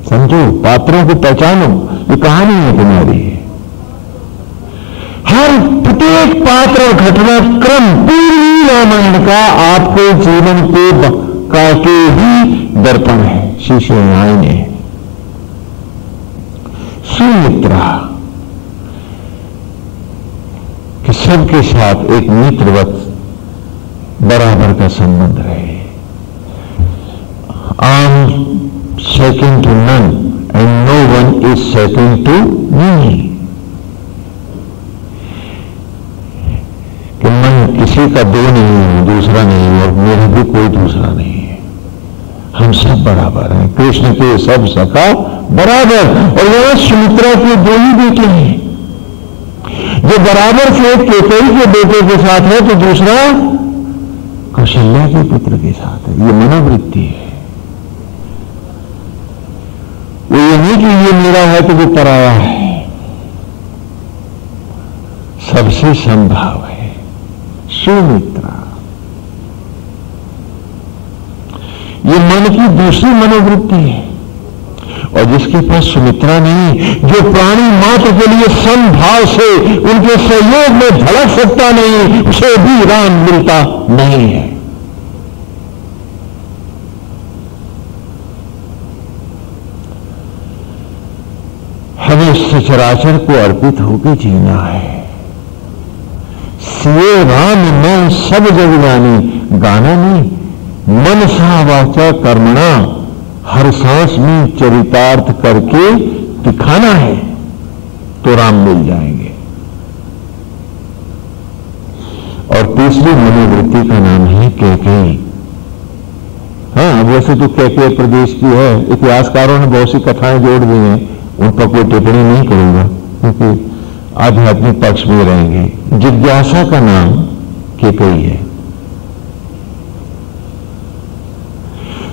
समझो, पात्रों को पहचानो, ये कहानी है तुम्हारी। हर प्रत्येक पात्र और घटनाक्रम पूरी रामायण का आपको जीवन के ही दर्पण है। शिष्य ने सुमित्रा कि सबके साथ एक मित्रवत बराबर का संबंध रहे। I am second to none and no one is second to me. कि मैं किसी का दो नहीं हूं, दूसरा नहीं, और मेरा भी कोई दूसरा नहीं है। हम सब बराबर हैं, कृष्ण के सब सखा बराबर। और यहां सुमित्रा के दो ही बेटे हैं, जो बराबर से एक केकई के बेटे के साथ है तो दूसरा कौशल्या के पुत्र के साथ है। ये मनोवृत्ति है। वो ये नहीं कि ये मेरा है तो वो पराया है, सबसे संभाव है। सुमित्रा ये मन की दूसरी मनोवृत्ति है। और जिसके पास सुमित्रा नहीं, जो प्राणी मात्र के लिए समभाव से उनके सहयोग में धड़क सकता नहीं, उसे भी राम मिलता नहीं है। हमें सचराचर को अर्पित होकर जीना है। सिए राम मैं सब जग जानी, गाना नहीं, मनसा वाचा कर्मणा हर सांस में चरितार्थ करके दिखाना है तो राम मिल जाएंगे। और तीसरी मनोवृत्ति का नाम है कैकेयी। हाँ, वैसे तो कैकेयी प्रदेश की है, इतिहासकारों ने बहुत सी कथाएं जोड़ दी हैं, उन पर कोई टिप्पणी नहीं करूंगा क्योंकि आध्यात्मिक पक्ष में रहेंगे। जिज्ञासा का नाम कैकेयी है।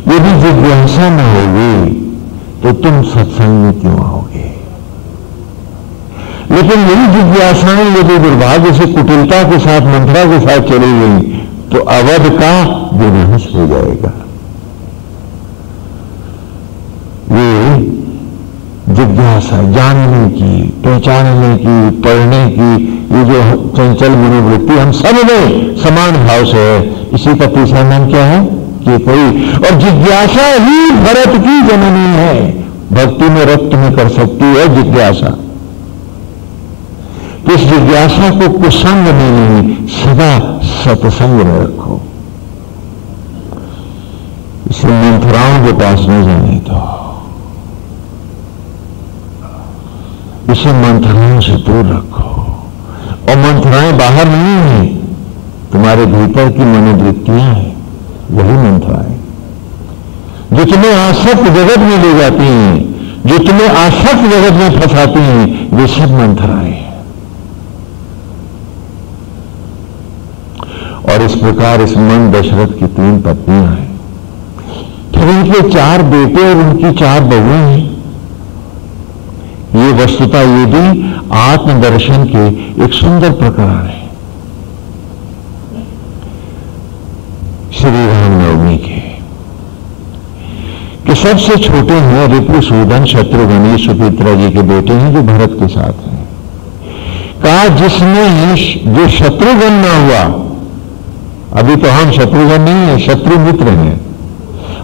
यदि जिज्ञासा न होगी तो तुम सत्संग में क्यों आओगे? लेकिन यही जिज्ञासाएं यदि दुर्भाग्य से कुटिलता के साथ, मंत्रा के साथ चली गई तो अवध का विनाश हो जाएगा। ये जिज्ञासा जानने की, पहचानने की, पढ़ने की, ये जो चंचल मनोवृत्ति हम सब में समान भाव से है, इसी का तीसरा नाम क्या है? कैकेयी। और जिज्ञासा ही भरत की जननी है। भक्ति में रक्त में कर सकती है जिज्ञासा। तो इस जिज्ञासा को कुसंग में नहीं, सदा सत्संग में रखो। इसे मंथराओं के पास नहीं जाने दो, इसे मंथराओं से दूर रखो। और मंथराएं बाहर नहीं है, तुम्हारे भीतर की मनोवृत्तियां हैं, वही मंथराएं जो तुम्हें आसक्त जगत में ले जाती हैं, जो तुम्हें आसक्त जगत में फंसाती हैं, वे सब मंथराएं हैं। और इस प्रकार इस मन दशरथ की 3 पत्नियां हैं, फिर उनके 4 बेटे और उनकी 4 बहुएं हैं। ये वस्तुतः ये भी आत्मदर्शन के एक सुंदर प्रकार है श्री रामनवमी के। कि सबसे छोटे हैं रिपुसूदन शत्रुघ्न, ये सुमित्रा जी के बेटे हैं जो भरत के साथ हैं। कहा जिसमें जो शत्रुघ्न ना हुआ, अभी तो हम शत्रुघ्न नहीं है, शत्रु मित्र हैं।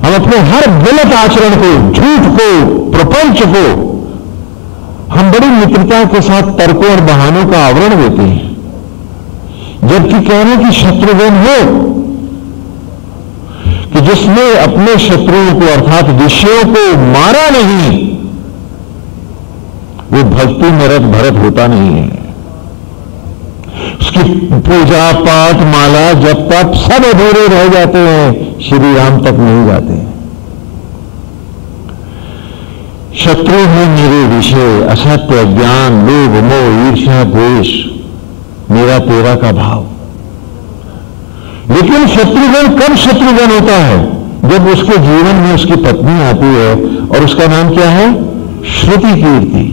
हम अपने हर गलत आचरण को, झूठ को, प्रपंच को हम बड़ी मित्रता के साथ तर्कों और बहानों का आवरण देते हैं, जबकि कहने की शत्रुघ्न हो कि जिसने अपने शत्रुओं को अर्थात विषयों को मारा नहीं, वो भक्ति में रत भरत होता नहीं है। उसकी पूजा पाठ माला जब तक सब अधूरे रह जाते हैं, श्री राम तक नहीं जाते। शत्रु है मेरे विषय, असत्य, अज्ञान, लोभ, मोह, ईर्ष्या, द्वेष, मेरा तेरा का भाव। लेकिन शत्रुघ्न कब शत्रुघ्न होता है? जब उसके जीवन में उसकी पत्नी आती है और उसका नाम क्या है? श्रुति कीर्ति।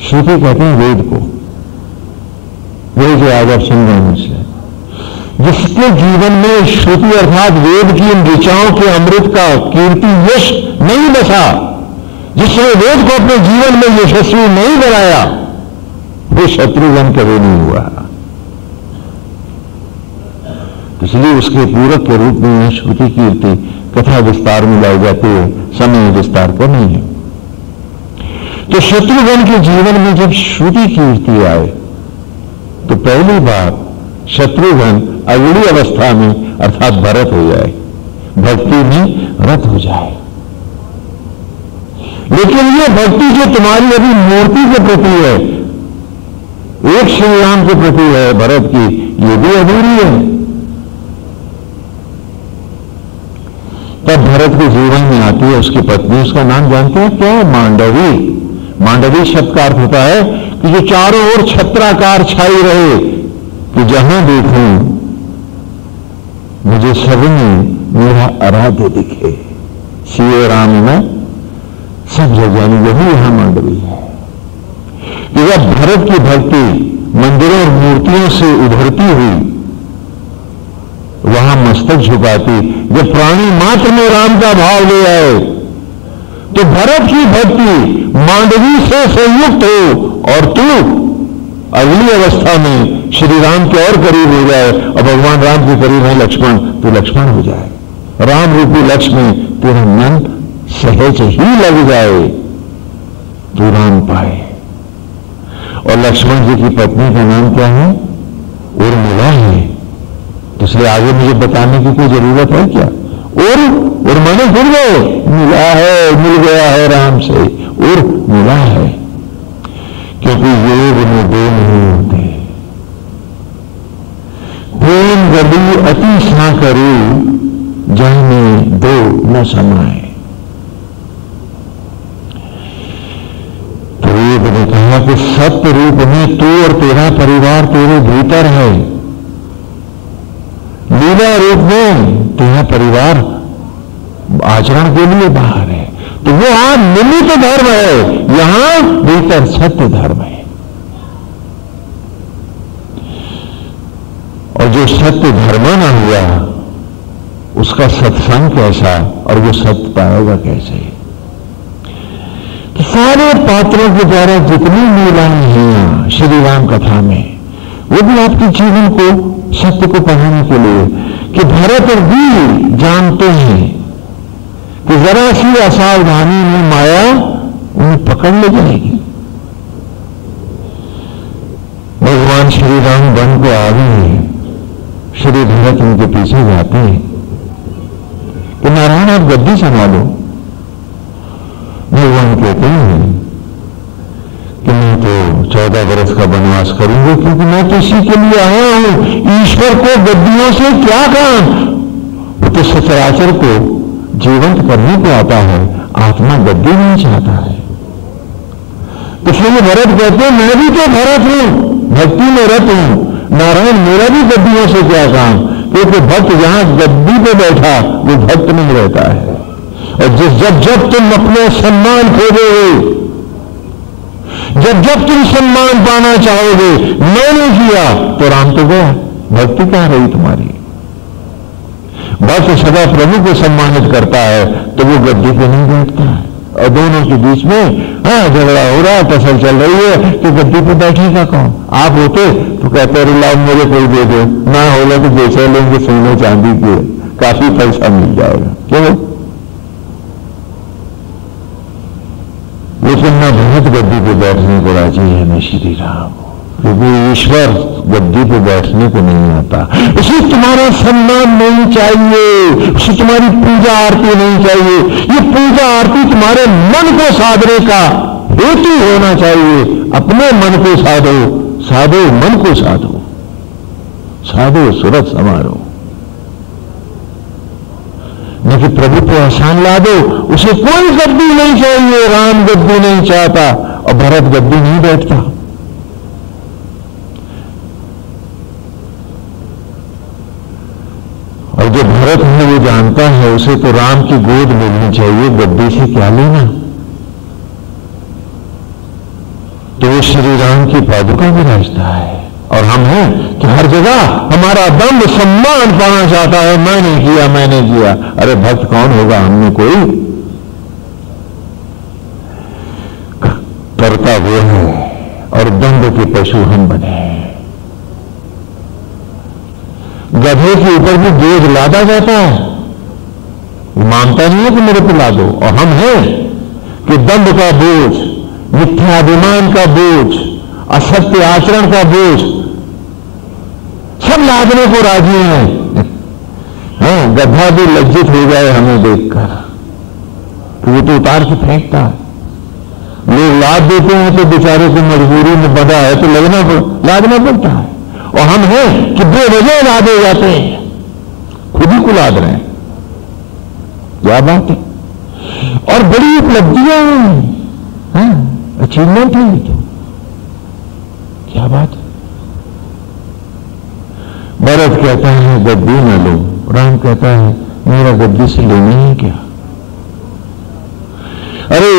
श्रुति कहते हैं वेद को, वही जो आज आप सुन रहे हैं से। जिसके जीवन में श्रुति अर्थात वेद की इन ऋचाओं के अमृत का कीर्ति यश नहीं बसा, जिसने वेद को अपने जीवन में यशस्वी नहीं बनाया, वो शत्रुघ्न कभी नहीं हुआ। इसलिए उसके पूरक के रूप में श्रुति कीर्ति कथा विस्तार में लाई जाती है, समय विस्तार का नहीं है। तो शत्रुघ्न के जीवन में जब श्रुति कीर्ति आए तो पहली बार शत्रुघ्न अगली अवस्था में अर्थात भरत हो जाए, भक्ति में रत हो जाए। लेकिन ये भक्ति जो तुम्हारी अभी मूर्ति के प्रति है, एक श्री राम के प्रति है भरत की, ये भी अधूरी है। तब भरत के जीवन में आती है उसकी पत्नी, उसका नाम जानते हैं क्या है? मांडवी। मांडवी शब्द का अर्थ होता है कि जो चारों ओर छत्राकार छाई रहे, कि जहां देखूं मुझे सब में मेरा आराध्य दिखे। सीए राम में सब जगह यही यहां मांडवी है कि जब भरत की भक्ति मंदिरों और मूर्तियों से उभरती हुई वहां मस्तक झुकाती, जब प्राणी मात्र में राम का भाव ले आए तो भरत की भक्ति मांडवी से संयुक्त हो और तू अगली अवस्था में श्री राम के और करीब हो जाए और भगवान राम के करीब है लक्ष्मण, तो लक्ष्मण हो जाए। राम रूपी लक्ष्मण में तेरा मन सहज ही लग जाए, तू राम पाए। और लक्ष्मण जी की पत्नी का नाम क्या है? उर्मिला है। तो इसलिए आगे मुझे बताने की कोई जरूरत है क्या? उर्मिला फिर गए, मिला है, मिल गया है राम से, उर्मिला है। क्योंकि योग में दो नहीं होते। प्रेम गली अति सा करू जाने दो न समाए। तो वेद ने कहा कि सत्य रूप में तू और तेरा परिवार तेरे भीतर है, लीला रूप में तेरा परिवार आचरण के लिए बाहर है। तो वो निमित्त धर्म है, यहां भीतर सत्य धर्म है। और जो सत्य धर्म ना हुआ उसका सत्संग कैसा और वो सत्य पाएगा कैसे? तो सारे पात्रों के द्वारा जितनी लीलाएं हैं श्री राम कथा में, वो भी आपके जीवन को सत्य को पढ़ाने के लिए कि भरत और वीर जानते हैं कि जरा सी असावधानी में माया उन्हें पकड़ ले जाएगी। भगवान श्री राम वन को आ गए, श्री भरत उनके पीछे जाते हैं कि नारायण आप गद्दी संभालो। भगवान कहते हैं कि मैं तो 14 वर्ष का वनवास करूंगा, क्योंकि मैं तो इसी के लिए आया हूं। ईश्वर को गद्दियों से क्या काम? वो तो सचराचर को जीवंत करने को आता है, आत्मा गद्दी नहीं चाहता है। तो फिर भरत कहते हैं मैं भी तो भरत हूं, भक्ति में रत हूं, नारायण मेरा भी गद्दियों से क्या काम? क्योंकि भक्त जहां गद्दी पे बैठा वो भक्त नहीं रहता है। और जब तुम अपने सम्मान खोजोगे, जब तुम सम्मान पाना चाहोगे, मैंने किया तो राम तो गया, भक्ति कहां रही तुम्हारी? भक्त सदा प्रभु को सम्मानित करता है तो वो गद्दी पे नहीं बैठता है। और दोनों के बीच में झगड़ा हो रहा है, फसल चल रही है, तो गद्दी पे बैठेगा कौन? आप होते तो कहते हैं लाओ मुझे कोई दे दो, ना होगा तो बेचा लेंगे सोने चांदी के, काफी पैसा मिल जाएगा। क्यों? लेकिन ना भरत गद्दी पे बैठने को राजी है न श्री राम, क्योंकि ईश्वर गद्दी पे बैठने को नहीं आता। उसे तुम्हारा सम्मान नहीं चाहिए, उसे तुम्हारी पूजा आरती नहीं चाहिए। ये पूजा आरती तुम्हारे मन को साधने का हेतु होना चाहिए। अपने मन को साधो, साधो मन को साधो, साधो सूरत संवारो। न कि प्रभु को आसान ला दो, उसे कोई गद्दी नहीं चाहिए। राम गद्दी नहीं चाहता और भरत गद्दी नहीं बैठता। और जो भरत है वो जानता है उसे तो राम की गोद मिलनी चाहिए, गद्दी से क्या लेना? तो वो श्री राम की पादुका विराजता है। और हम हैं कि हर जगह हमारा दंड सम्मान पाना चाहता है, मैंने किया, मैंने किया। अरे भक्त कौन होगा? हमने कोई करता वो है और दंड के पशु हम बने हैं। गधे के ऊपर भी बोझ लादा जाता है, मानता नहीं है कि मेरे पे ला दो। और हम हैं कि दंड का बोझ मिथ्याभिमान का बोझ, असत्य आचरण का बोझ सब लादने को राजी हैं। गधा भी लज्जित हो जाए हमें देखकर, तो वो तो उतार के फेंकता है। लोग लाद देते हैं तो बेचारे को मजबूरी में बंधा है तो लादना पड़ता है। और हम हैं कि बेवजह लादे जाते हैं, खुद ही को लाद रहे हैं। क्या बात है। और बड़ी उपलब्धियां हैं, अचीवमेंट है ये तो। क्या बात है। भरत कहता है गद्दी न लो, राम कहता है मेरा गद्दी से लेना है क्या। अरे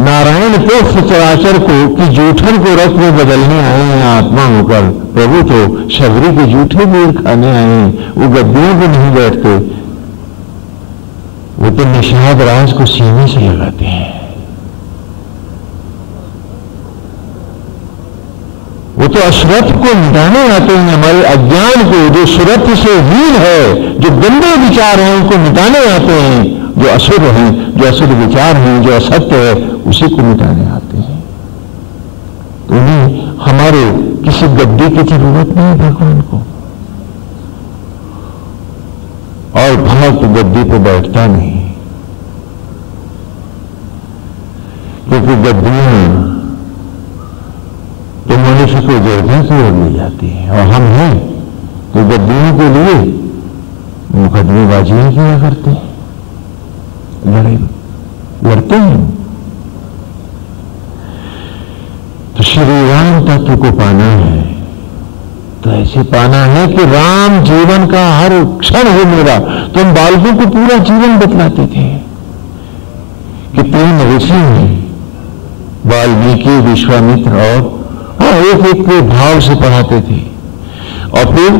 नारायण तो सचराचर को कि जूठन को रथ में बदलने आए हैं आत्मा होकर, प्रभु तो शबरी के जूठे मेर खाने आए हैं। वो गद्दियों को नहीं बैठते, वो तो निषाद राज को सीने से लगाते हैं। वो तो अश्रथ को मिटाने आते हैं, हमारे अज्ञान को, जो सुरथ से हीन है, जो गंदे विचार हैं उनको मिटाने आते हैं। जो असुर हैं, जो असुर विचार हैं, जो असत्य है, उसी को मिटाने आते हैं। तो उन्हें हमारे किसी गद्दी की जरूरत नहीं भगवान को। और भक्त गद्दी पे बैठता नहीं, क्योंकि गद्दियां तो मनुष्य को जड़ों की ओर ले जाती है। और हम हैं तो गद्दियों के लिए मुकदमेबाजियां किया करते हैं, लड़ते हैं। तो श्री राम तत्व को पाना है तो ऐसे पाना है कि राम जीवन का हर क्षण हो मेरा। तो हम बालकों को पूरा जीवन बतलाते थे कि 3 ऋषि हैं, वाल्मीकि, विश्वामित्र और एक एक के भाव से पढ़ाते थे। और फिर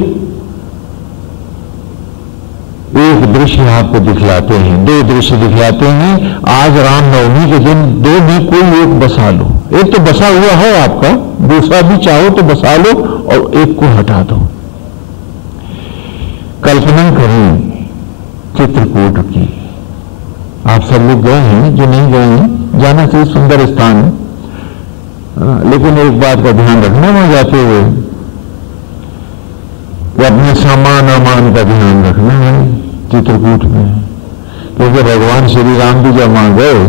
एक दृश्य आपको दिखलाते हैं, 2 दृश्य दिखलाते हैं। आज रामनवमी के दिन 2 में कोई एक बसा लो। एक तो बसा हुआ है आपका, दूसरा भी चाहो तो बसा लो और एक को हटा दो। कल्पना करें चित्रकूट की। आप सब लोग गए हैं, जो नहीं गए हैं जाना चाहिए, सुंदर स्थान है। लेकिन एक बात का ध्यान रखना वहां जाते हुए कि अपने सामान अमान का ध्यान रखना है चित्रकूट में। क्योंकि भगवान श्री राम भी जब वहां गए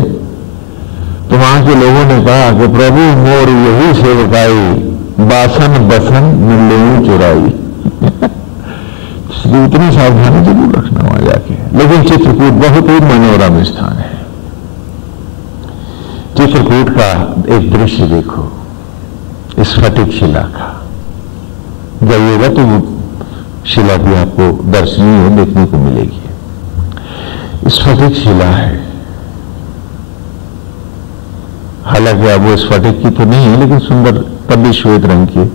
तो वहां के लोगों ने कहा कि प्रभु मोर यही सेवकाई, बासन बसन मिले चुराई। इसलिए इतनी सावधानी जरूर रखना वहां जाके। लेकिन चित्रकूट बहुत ही मनोरम स्थान है। चित्रकूट का एक दृश्य देखो, स्फटिक शिला का। जाइएगा तो वो शिला भी आपको दर्शनीय देखने को मिलेगी। स्फटिक शिला है, हालांकि अब वो स्फटिक की तो नहीं है, लेकिन सुंदर तभी श्वेत रंग की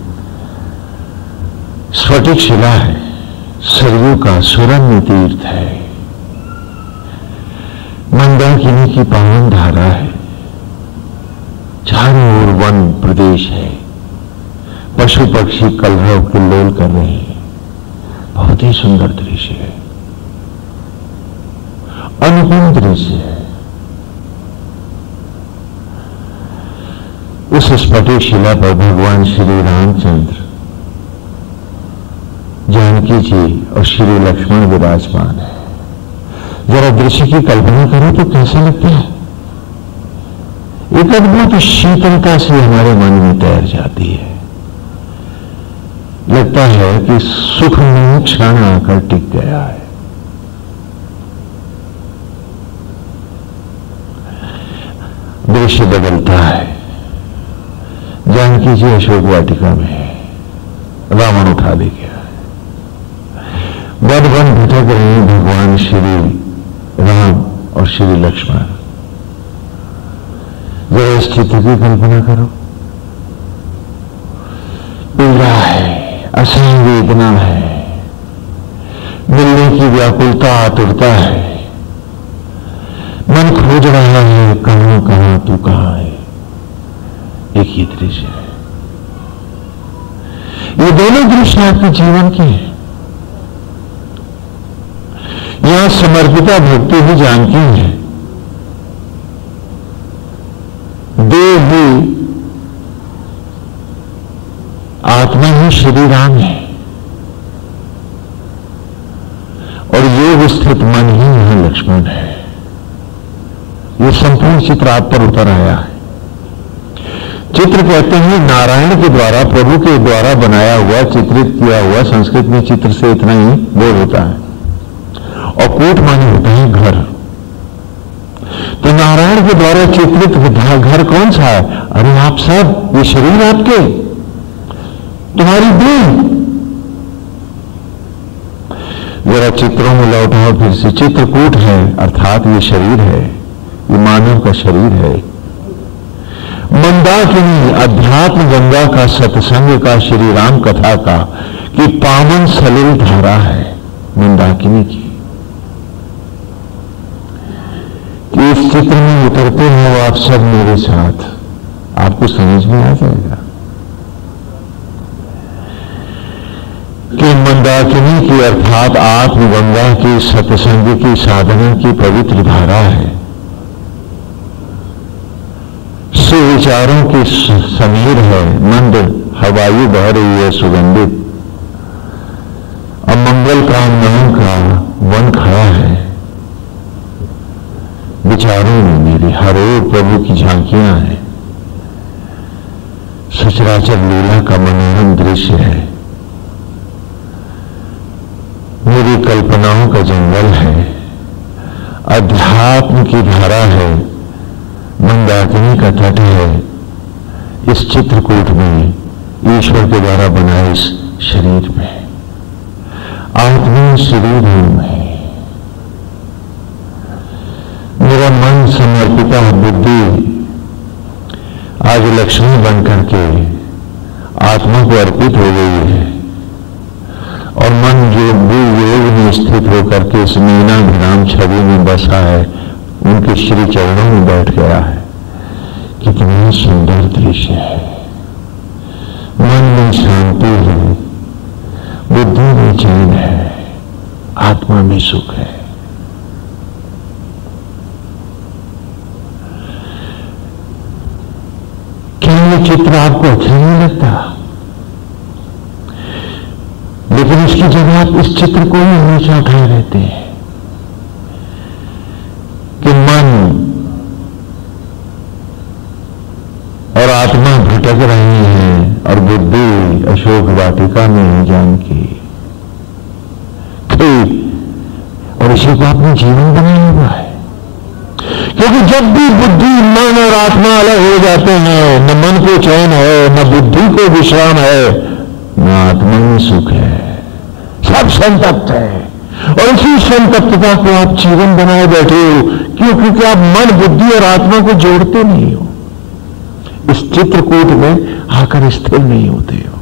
स्फटिक शिला है। सरयू का सुरम्य तीर्थ है, मंदाकिनी की पावन धारा है, चारों ओर वन प्रदेश है, पशु पक्षी कलरव किल्लोल कर रहे हैं। बहुत ही सुंदर दृश्य है, अनुपम दृश्य है। उस स्फटिक शिला पर भगवान श्री रामचंद्र, जानकी जी और श्री लक्ष्मण विराजमान है। जरा दृश्य की कल्पना करो तो कैसा लगता है। एक अद्भुत शीतलता से हमारे मन में तैर जाती है। लगता है कि सुख में क्षण आकर टिक गया है। दृश्य बदलता है। जानकी जी अशोक वाटिका में है, रावण उठा ले गया। वन वन भटक रहे हैं भगवान श्री राम और श्री लक्ष्मण। जरा इस चित्र की कल्पना करो। पीड़ा है, असंवेदना है, मिलने की व्याकुलता, आतुरता है, मन खोज रहा है कहां कहां तू कहां है। एक ही दृश्य है। ये दोनों दृश्य आपके जीवन के हैं। यहां समर्पिता भक्ति भी जानकी है। देव भी वह श्री राम है और योग स्थित मन ही यहां लक्ष्मण है। यह संपूर्ण चित्र आप पर उतर आया है। चित्र कहते हैं नारायण के द्वारा, प्रभु के द्वारा बनाया हुआ, चित्रित किया हुआ। संस्कृत में चित्र से इतना ही बोध होता है। और कूट माने होता है घर। तो नारायण के द्वारा चित्रित घर कौन सा है? अरे आप सब, ये शरीर आपके, तुम्हारी देह। जरा चित्रों में लौटाओ फिर से। चित्रकूट है अर्थात ये शरीर है, ये मानव का शरीर है। मंदाकिनी अध्यात्म गंगा का, सत्संग का, श्री राम कथा का कि पावन सलिल धारा है मंदाकिनी की। कि इस चित्र में उतरते हो आप सब मेरे साथ, आपको समझ में आ जाएगा कि मंदाकिनी की अर्थात आत्मगंगा की, सत्संग की, साधना की पवित्र धारा है। सुविचारों की समीर है, मंद हवायु बह रही है सुगंधित। अब मंगल कामनाओं का वन खड़ा है विचारों में मेरी। हर ओर प्रभु की झांकियां हैं। सचराचर लीला का मनोरम दृश्य है। मेरी कल्पनाओं का जंगल है। अध्यात्म की धारा है। मंदाकिनी का तट है। इस चित्रकूट में, ईश्वर के द्वारा बनाए इस शरीर में, आत्मा शरीर है। मेरा मन समर्पिता बुद्धि आज लक्ष्मी बनकर के आत्मा को अर्पित हो गई है और मन योग में स्थित होकर के इस मीनाभिराम छवि में बसा है, उनके श्री चरणों में बैठ गया है। कितना सुंदर दृश्य है। मन में शांति है, बुद्धि में चैन है, आत्मा में सुख है। क्या ये चित्र आपको अच्छा नहीं लगता? लेकिन इसकी जगह आप इस चित्र को ही हमेशा उठाए रहते हैं कि मन और आत्मा भटक रही है और बुद्धि अशोक वाटिका में है जानकी। और इसी को अपने जीवन बनाया हुआ है। क्योंकि जब भी बुद्धि, मन और आत्मा अलग हो जाते हैं, न मन को चैन है, न बुद्धि को विश्राम है, न आत्मा में सुख है, सब संतप्त है। और इसी संतप्तता को आप जीवन बनाए बैठे हो। क्यों? क्योंकि आप मन, बुद्धि और आत्मा को जोड़ते नहीं हो। इस चित्रकूट में आकर स्थिर नहीं होते हो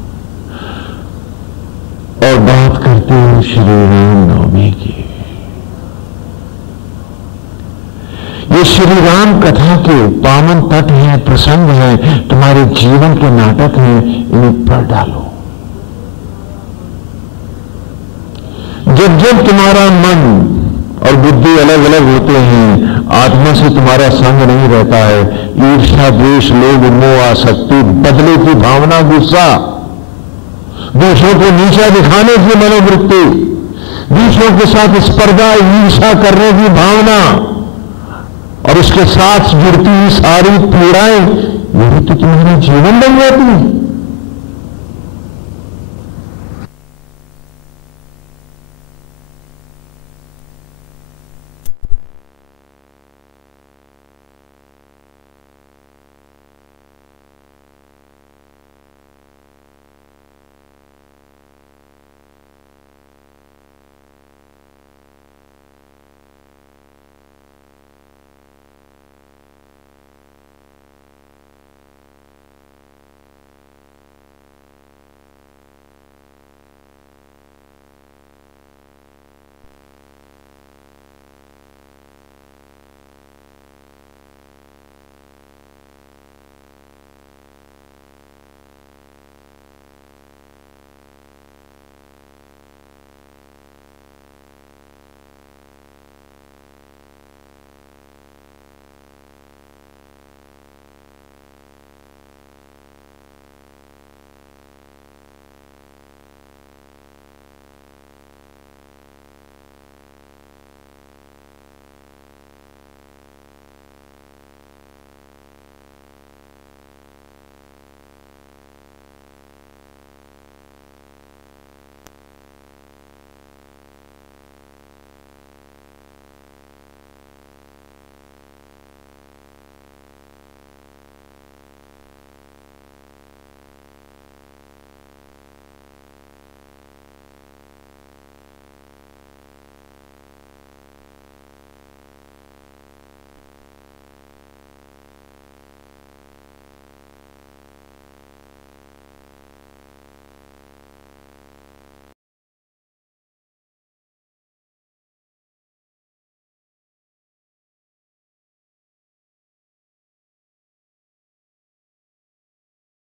और बात करते हो श्री राम नवमी की। ये श्री राम कथा के पावन तट हैं, प्रसंग हैं, तुम्हारे जीवन के नाटक हैं, इन्हें पढ़ डालो। जब जब तुम्हारा मन और बुद्धि अलग अलग होते हैं, आत्मा से तुम्हारा संग नहीं रहता है, ईर्ष्या, द्वेष, लोभ, मोह, आसक्ति, बदले की भावना, गुस्सा, दूसरों को नीचा दिखाने की मनोवृत्ति, दूसरों के साथ स्पर्धा, ईर्ष्या करने की भावना और उसके साथ जुड़ती हुई सारी पीड़ाएं, यही तो तुम्हारा जीवन बन जाती है।